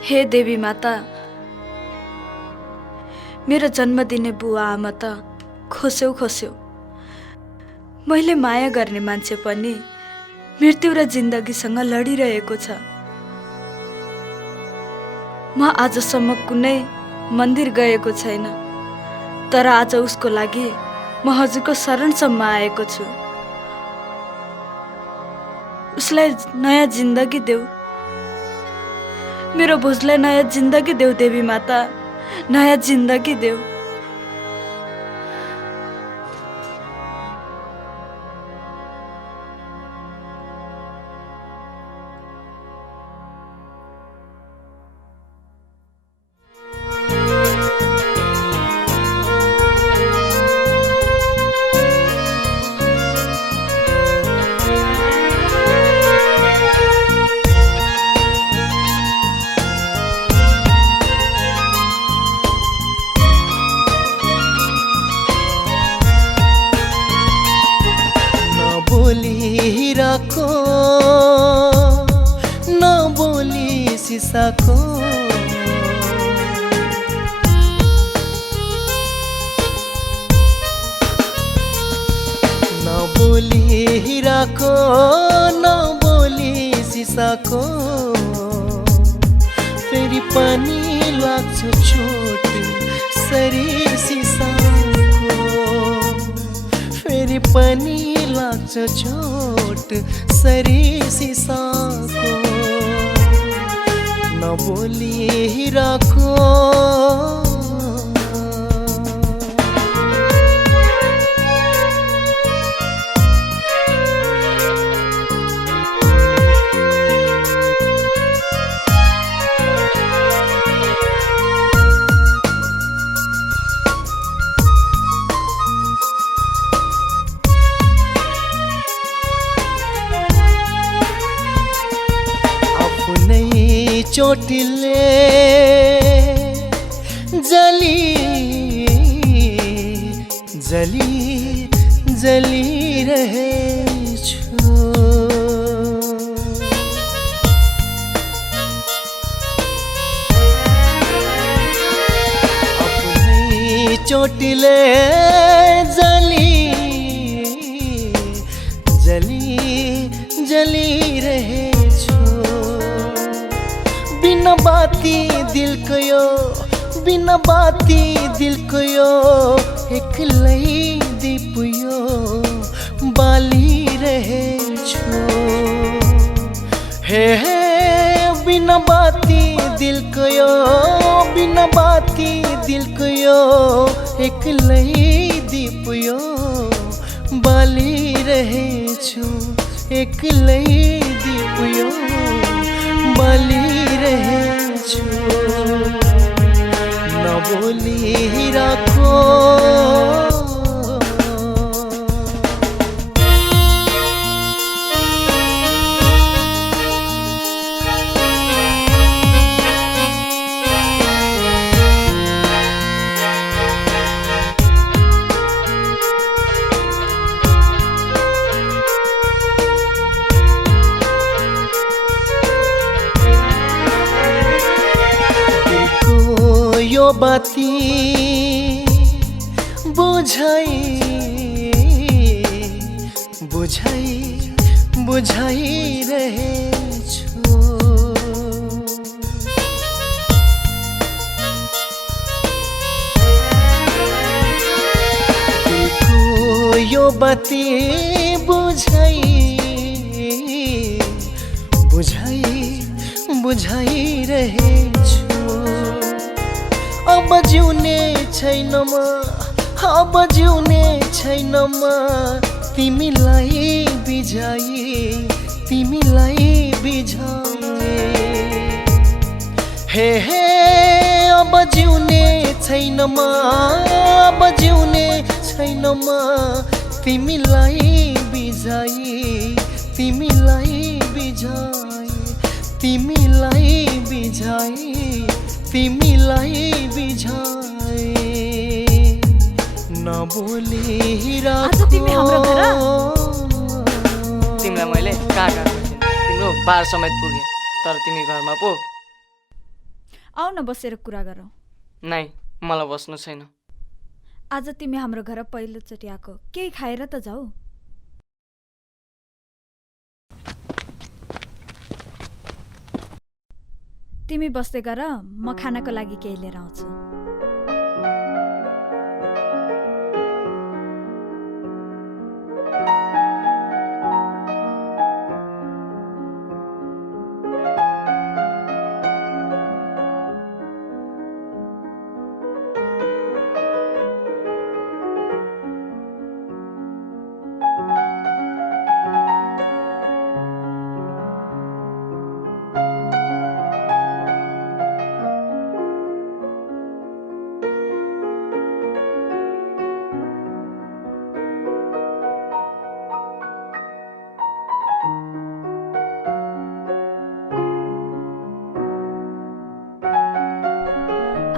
हे देवी माता, मेरो जन्म दिने बुवा आमा त खोस्यौ। मैले माया गर्ने मान्छे पनि मृत्यु र जिन्दगीसँग लडिरहेको छ। म आजसम्म कुनै मन्दिर गएको छैन, तर आज उसको लागि म हजुरको शरणसम्म आएको छु। उसलाई नयाँ जिन्दगी देऊ, मेरो भोजलाई नयाँ जिन्दगी देऊ देवी माता, नयाँ जिन्दगी देऊ। हीराको नबोली सिसाको नबोली हीराको नबोली सिसाको फेरि पनि लाग्छ चोट सरी सिसाको फेरि पनि लाग्छ चोट सरी सिसाको नबोलिरहेको चोटिले जली जली जली रहेछु अपनै चोटिले जली जली जली रहेछु बिना बाती दिल कयो बिना बाती दिल कयो एक्लै दीप यो बालिरहेछु हे हे बिना बाती दिल कयो बिना बाती दिल कयो एक्लै दीप यो बालिरहेछु एक्लै दीप यो बालिरहेछु नबोलिरहेको यो बाती बुझाई बुझाई बुझाई रहेछु यो बाती बुझाई बुझाई बुझाई रहेछु अब जिउने छैन म अब जिउने छैन म तिमीलाई बिझाई तिमीलाई बिझाई हे हे अब जिउने छैन म अब जिउने छैन म तिमीलाई बिझाई तिमीलाई बिझाई तिमीलाई बिझाई तिमीलाई बिझाए नबोलिरहेको तिमी हाम्रो घर तिमीलाई मैले कहाँ गएको थिएँ तिम्रो बार समेत पुगे तर तिमी घरमा पो आऊ न बसेर कुरा गरौँ नाइ मलाई बस्नु छैन आज तिमी हाम्रो घर पहिलोचोटि आएको केही खाएर त जाऊ तिमी बस्दै गर म खानाको लागि केही लिएर आउँछु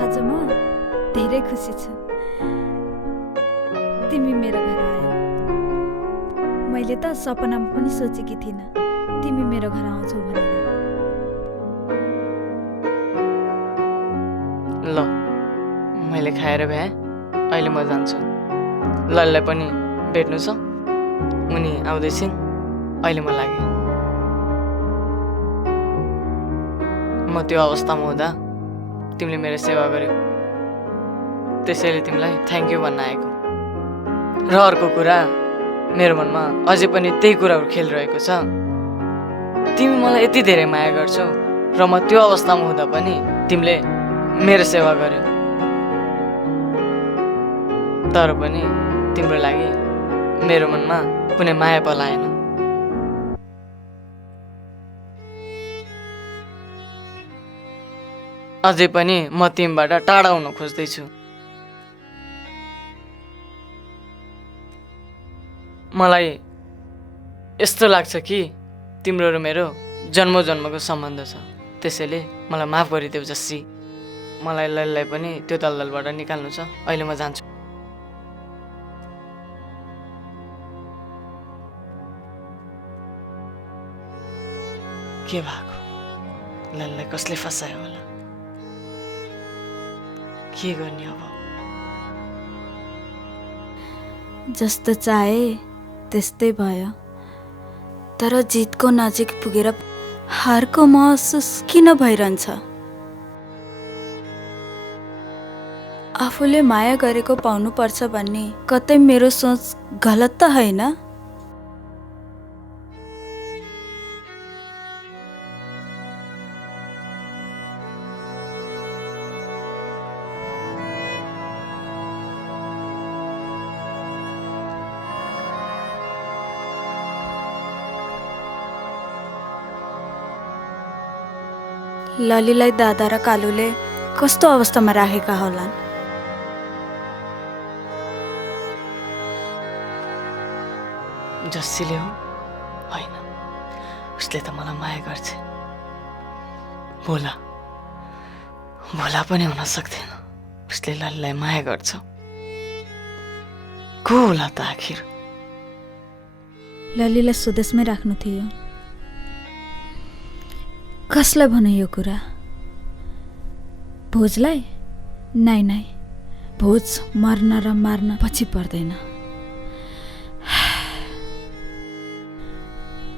आज म धेरै खुसी छु तिमी मेरो घर आयौ मैले त सपनामा पनि सोचेकी थिइन तिमी मेरो घर आउँछौ भनेर ल मैले खाएर भ्याएँ अहिले म जान्छु लललाई पनि भेट्नु छ उनी आउँदैछिन् अहिले म लागेँ म त्यो अवस्थामा हुँदा तिमीले मेरो सेवा गर्यौ, त्यसैले तिमीलाई थ्याङ्क यू भन्न आएको। र अर्को कुरा, मेरो मनमा अझै पनि त्यही कुराहरू खेलिरहेको छ। तिमी मलाई यति धेरै माया गर्छौ र म त्यो अवस्थामा हुँदा पनि तिमीले मेरो सेवा गर्यौ, तर पनि तिम्रो लागि मेरो मनमा कुनै माया पलाएन। अझै पनि म तिमीबाट टाढा हुन खोज्दैछु। मलाई यस्तो लाग्छ कि तिम्रो र मेरो जन्म जन्मको सम्बन्ध छ, त्यसैले मलाई माफ गरिदेऊ जस्सी। मलाई ललिलाई पनि त्यो दलदलबाट निकाल्नु छ। अहिले म जान्छु। के भएको? ललिलाई कसले फसायो होला? के गर्ने अब? जस्तो चाहे त्यस्तै भयो, तर जितको नजिक पुगेर हारको महसुस किन भइरहन्छ? आफूले माया गरेको पाउनुपर्छ भन्ने कतै मेरो सोच गलत त होइन? ललीलाई दादा र कालुले कस्तो अवस्थामा राखेका होलान्? जस्सीले हो? होइन, उसले त मलाई माया गर्छ। भोला पनि हुन सक्दैन। उसले ललीलाई माया गर्छ। को होला त आखिर? ललीलाई स्वदेशमै राख्नु थियो। कसलाई भन्यो यो कुरा? भोजलाई? नाइ, भोज मर्न र मार्न पछि पर्दैन।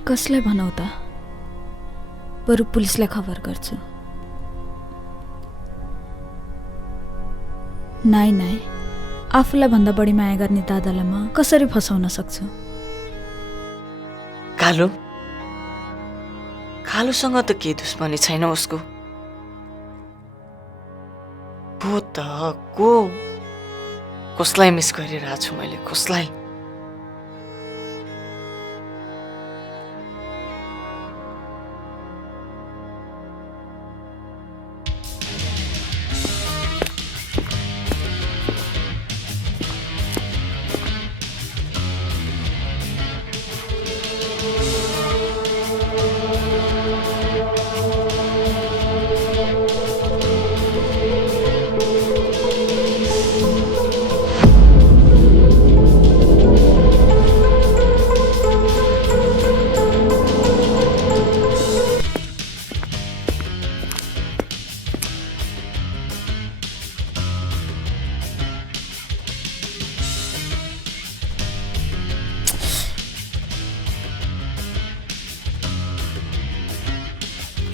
कसलाई भनौ त? बरु पुलिसलाई खबर गर्छु। नाइ, आफूलाई भन्दा बढी माया गर्ने दादालाई म कसरी फसाउन सक्छु? कालुसँग त के दुश्मनी छैन उसको। कसलाई मिस गरिरहेको छु मैले? कसलाई?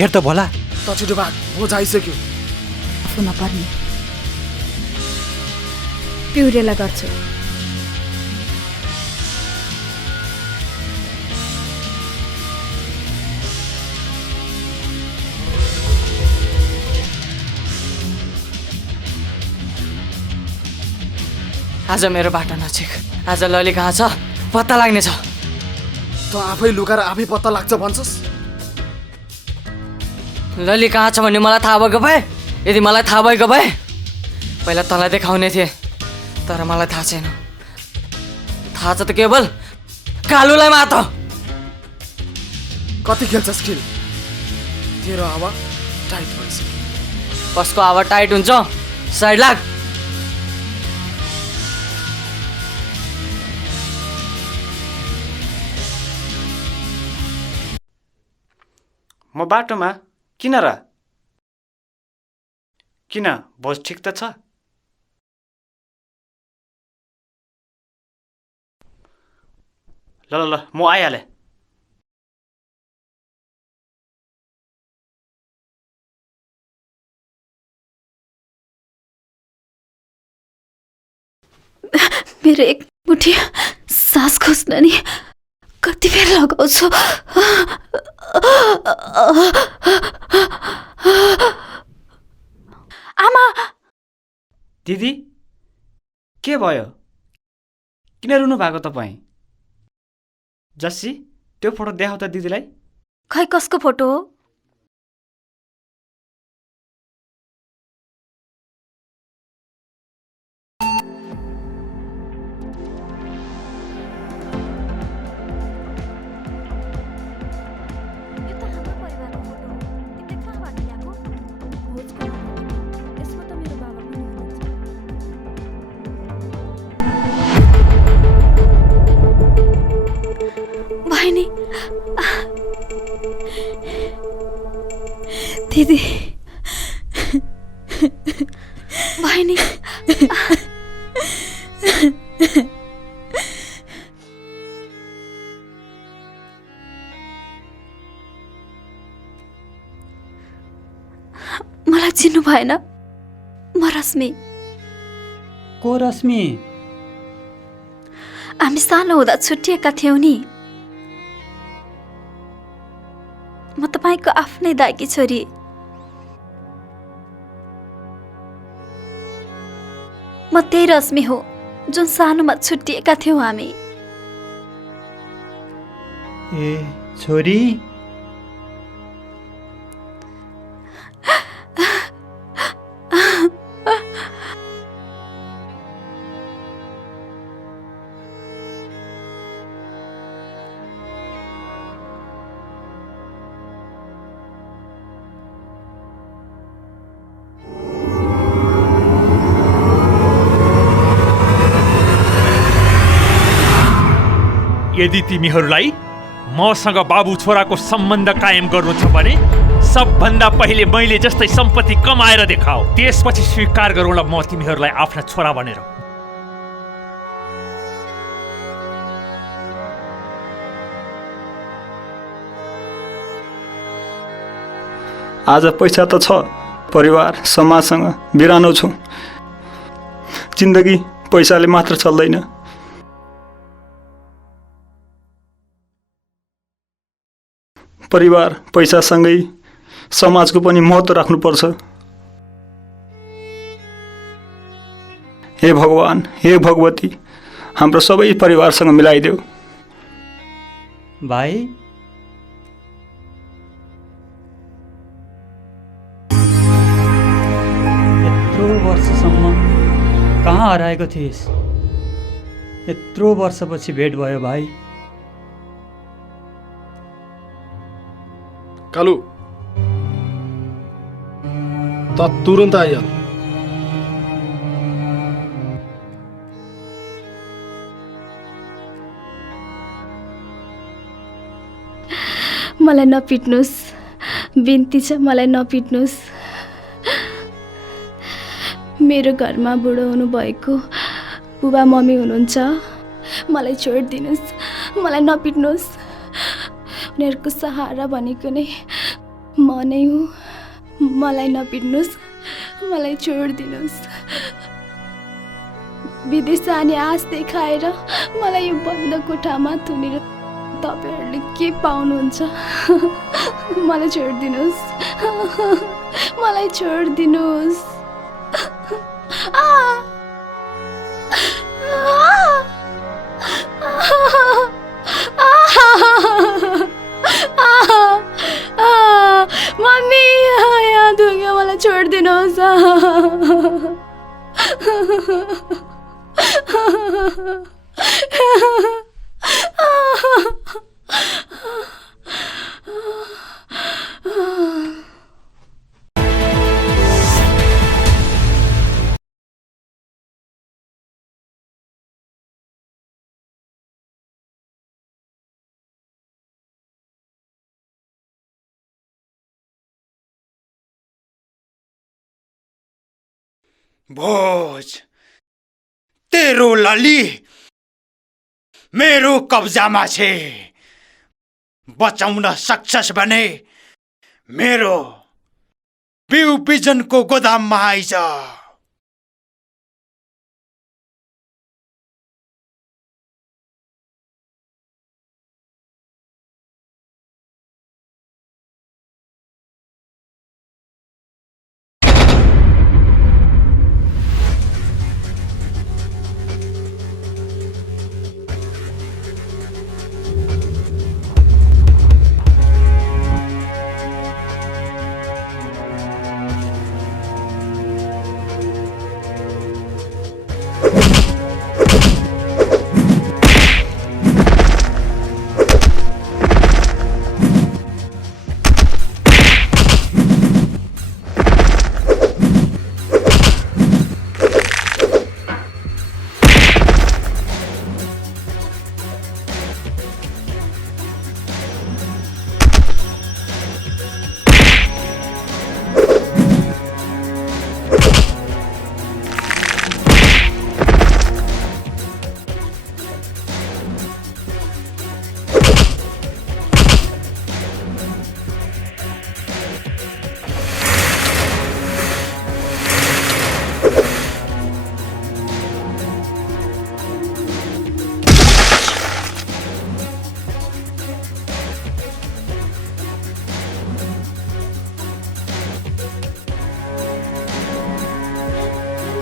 हेर त भोला, त छिटो भाग, भोज आइसक्यो। आफू नपर्ने पिउरेला गर्छु। आज मेरो बाटो नजिक। आज लली कहाँ छ? पत्ता लाग्नेछ। त आफै लुकाएर आफै पत्ता लाग्छ भन्छस्? लली कहाँ छ भन्ने मलाई थाहा भएको भए, यदि मलाई थाहा भएको भए पहिला तँलाई देखाउने थिएँ, तर मलाई थाहा छैन। थाहा छ त केवल कालुलाई मात्र। कति खेल्छस् खेल? तेरो हावा टाइट भइसक्यो। कसको हावा टाइट हुन्छ? साइड लाग। म बाटोमा। किन र? किन? भोज ठिक त छ? ल म आइहालेँ। मेरो एक मुठी सास खोज्न नि कति बेर लगाउँछु। आमा! दिदी के भयो? किन रुनु भएको तपाईँ? जस्सी त्यो फोटो देखाउ त दिदीलाई। खै कसको फोटो हो? बहिनी, दिदी, बहिनी, मलाई चिन्नु भएन? म रश्मि। को रश्मि? हामी सानो हुँदा छुट्टिएका थियौँ नि। म तपाईँको आफ्नै दाइकी छोरी। म त्यही रश्मि हो जुन सानोमा छुट्टिएका थियौँ हामी। ए छोरी, यदि तिमीहरूलाई मसँग बाबु छोराको सम्बन्ध कायम गर्नु छ भने सबभन्दा पहिले मैले जस्तै सम्पत्ति कमाएर देखाऊ, त्यसपछि स्वीकार गरौँला म तिमीहरूलाई आफ्ना छोरा भनेर। आज पैसा त छ, परिवार समाजसँग बिरानो छु। जिन्दगी पैसाले मात्र चल्दैन। परिवार पैसासँगै समाजको पनि महत्त्व राख्नुपर्छ। हे भगवान, हे भगवती, हाम्रो सबै परिवारसँग मिलाइदेऊ। भाइ यत्रो वर्षसम्म कहाँ हराएको थिइस्? यत्रो वर्षपछि भेट भयो भाइ। कालु, त तुरन्त आइहाल। मलाई नपिट्नुहोस्, बिन्ती छ, मलाई नपिट्नुहोस्। मेरो घरमा बुढो हुनुभएको बुबा मम्मी हुनुहुन्छ, मलाई छोडिदिनुहोस्, मलाई नपिट्नुहोस्। उनीहरूको सहारा भनेको नै म नै हुँ। मलाई नपिट्नुहोस्, मलाई छोडिदिनुहोस्। विदेश जाने आश देखाएर मलाई यो बन्द कोठामा थुनेर तपाईँहरूले के पाउनुहुन्छ? मलाई छोडिदिनुहोस्, मलाई छोडिदिनुहोस्। मम्मी यहाँ दुख्यो, मलाई छोडिदिनुहोस्। भोज, तेरो लाली मेरो कब्जामा छे। बचाउन सक्छस् भने मेरो बिउ बिजनको गोदाममा आइज।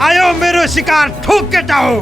आयो मेरो शिकार ठोक केटा हो।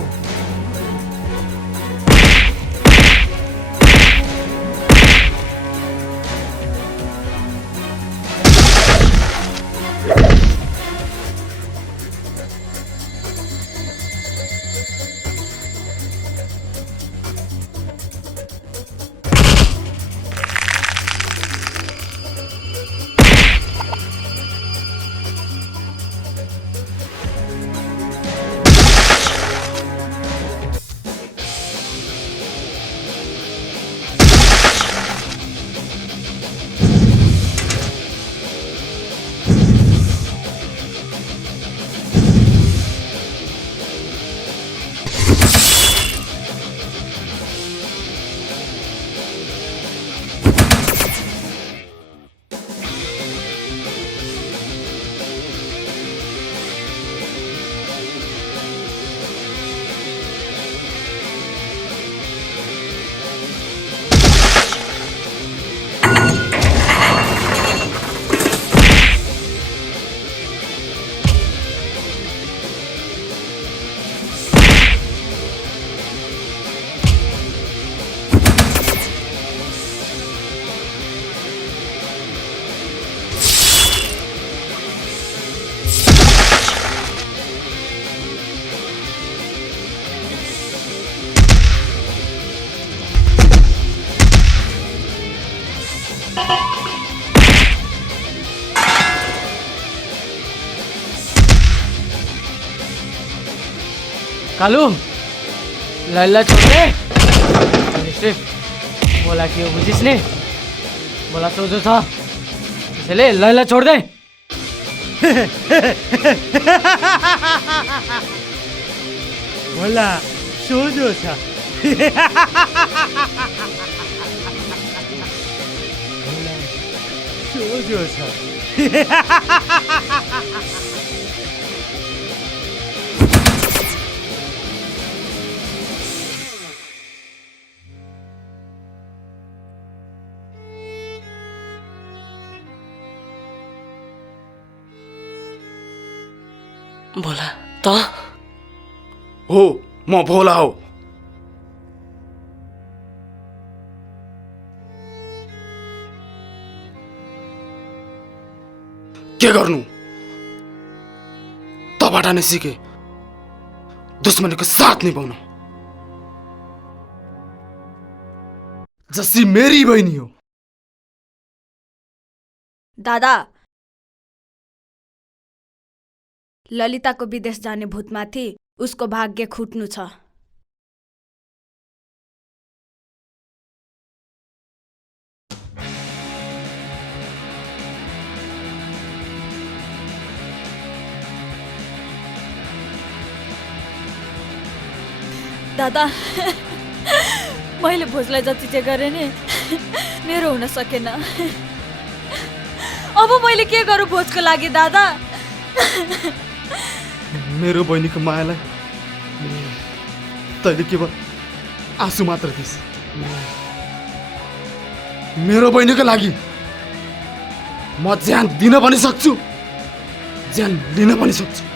कालू लैला छोड़ दे। सिर्फ बोला कि वो बुझिस ने बोला तो जो था इसलिए लैला छोड़ दे। बोला सोझो छ। सोझो छ। बोला त हो म भोला हो। के गर्नु तबाट नै सिके दुश्मनीको साथ निभाउनु। जस्सी मेरी बहिनी हो। दादा ललिताको विदेश जाने भूतमाथि उसको भाग्य खुट्नु छ। दादा मैले भोजलाई जति चाहिँ गरेँ नि मेरो हुन सकेन। अब मैले के गरौँ भोजको लागि दादा? मेरो बहिनीको मायालाई तैँले केवल आँसु मात्र दिस। मेरो बहिनीको लागि म ज्यान दिन पनि सक्छु, ज्यान लिन पनि सक्छु।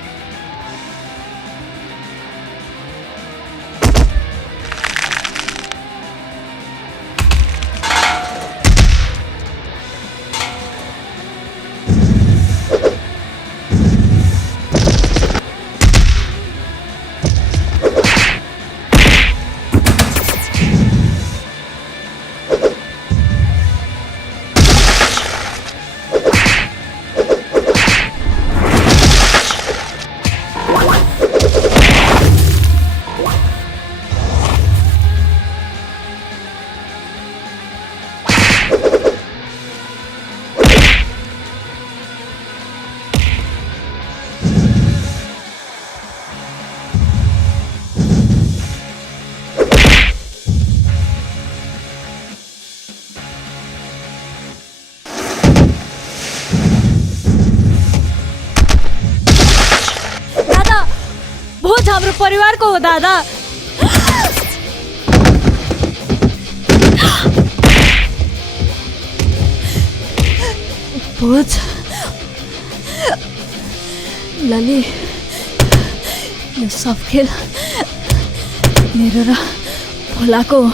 हाम्रो परिवारको हो दादा। भोज लली यो सब खेल मेरो र भोलाको हो।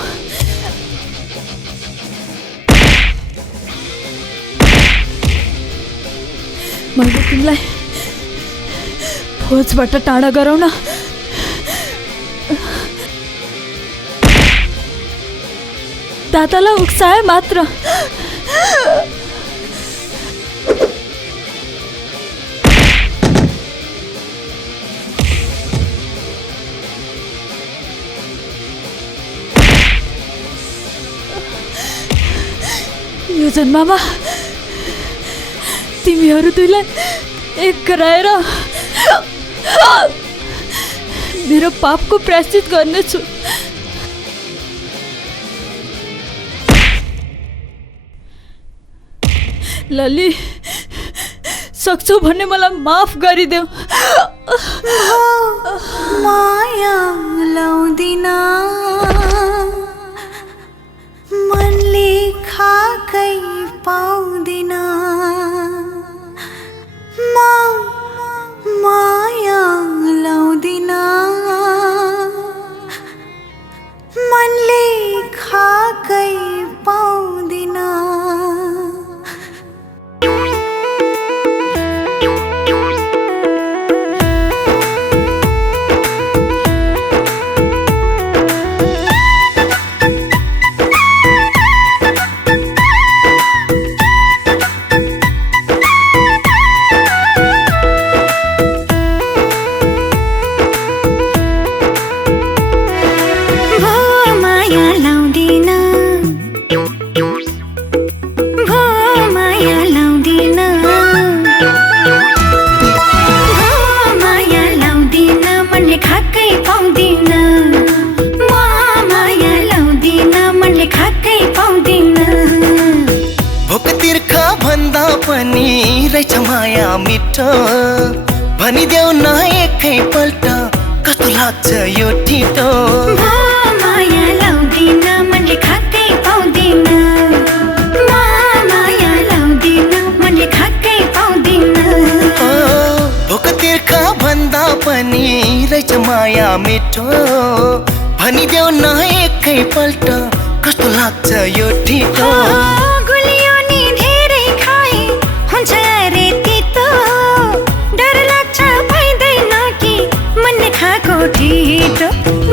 मैले तिमीलाई भोजबाट टाढा गराउन दादालाई उक्साए मात्र। यो जन्ममा तिमीहरू दुईलाई एक गराएर मेरो पापको प्रायश्चित गर्नेछु। लली, सक्छौ भने मलाई माफ गरिदेऊ। माया लाउँदिन मनले खाकै पाउँदिन माया लाउँदिन मनले खाकै पाउँदिन। रहेछ माया मिठो भनिदेऊ न एकैपल्ट कस्तो लाग्छ यो ठिटो। माया लाउँदिन मनले खाकै पाउँदिन माया लाउँदिन मनले खाकै पाउँदिन। भोक तिर्खा भन्दा पनि रहेछ माया मिठो भनिदेऊ न एकैपल्ट कस्तो लाग्छ यो ठिटो।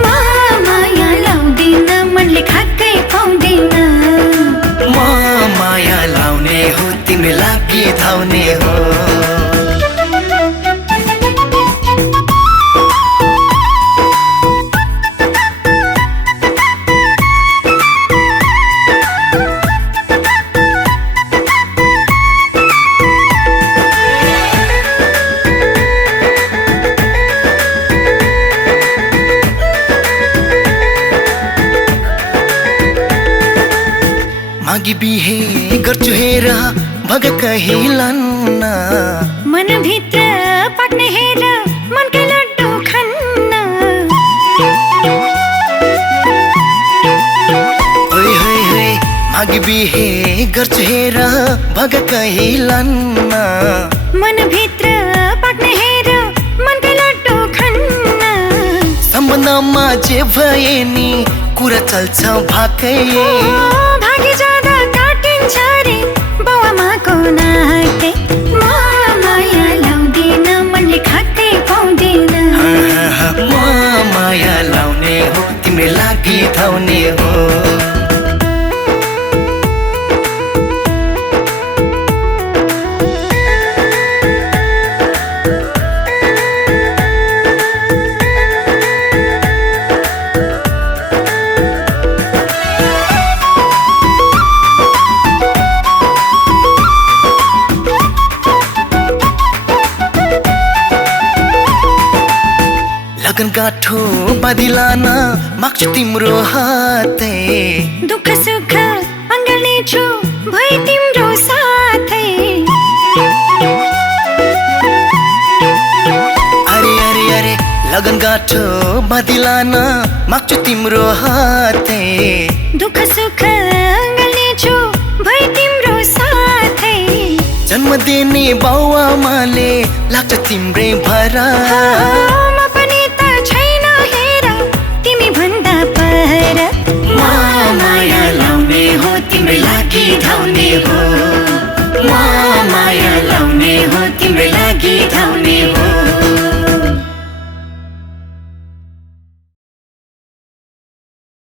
माया लाउँदिन मनले खाकै पाउँदिन माया लाउने हो तिमी लागि धाउने हो। मागी बिहे गर्छु हेर भग कहिलन्न मनभित्र पाक्ने हेर मनकै लड्डु खन्न। ओइ होइ होइ मागी बिहे गर्छु हेर भग कहिलन्न मनभित्र पाक्ने हेर मनकै लड्डु खन्न। सम्बन्धमा जे भए नि कुरा चल्छ भाकै भागी जाँदा काटिन्छ रे बाउआमाको नाकै। माया लाउँदिन मनले खाकै पाउँदिन माया लाउने हो तिमी लागि धाउने हो। लगन गाठो बाँधिलान माग्छु तिम्रो हातै दुःख सुख अङ्गल्ने छु भई तिम्रो साथै। अरे अरे अरे लगन गाठो बाँधिलान माग्छु तिम्रो हातै दुःख सुख अङ्गल्ने छु भई तिम्रो साथै। जन्म दिने बाउ आमाले लाग्छ तिम्रै भरा म पनि त तिम्रै लागि धाउने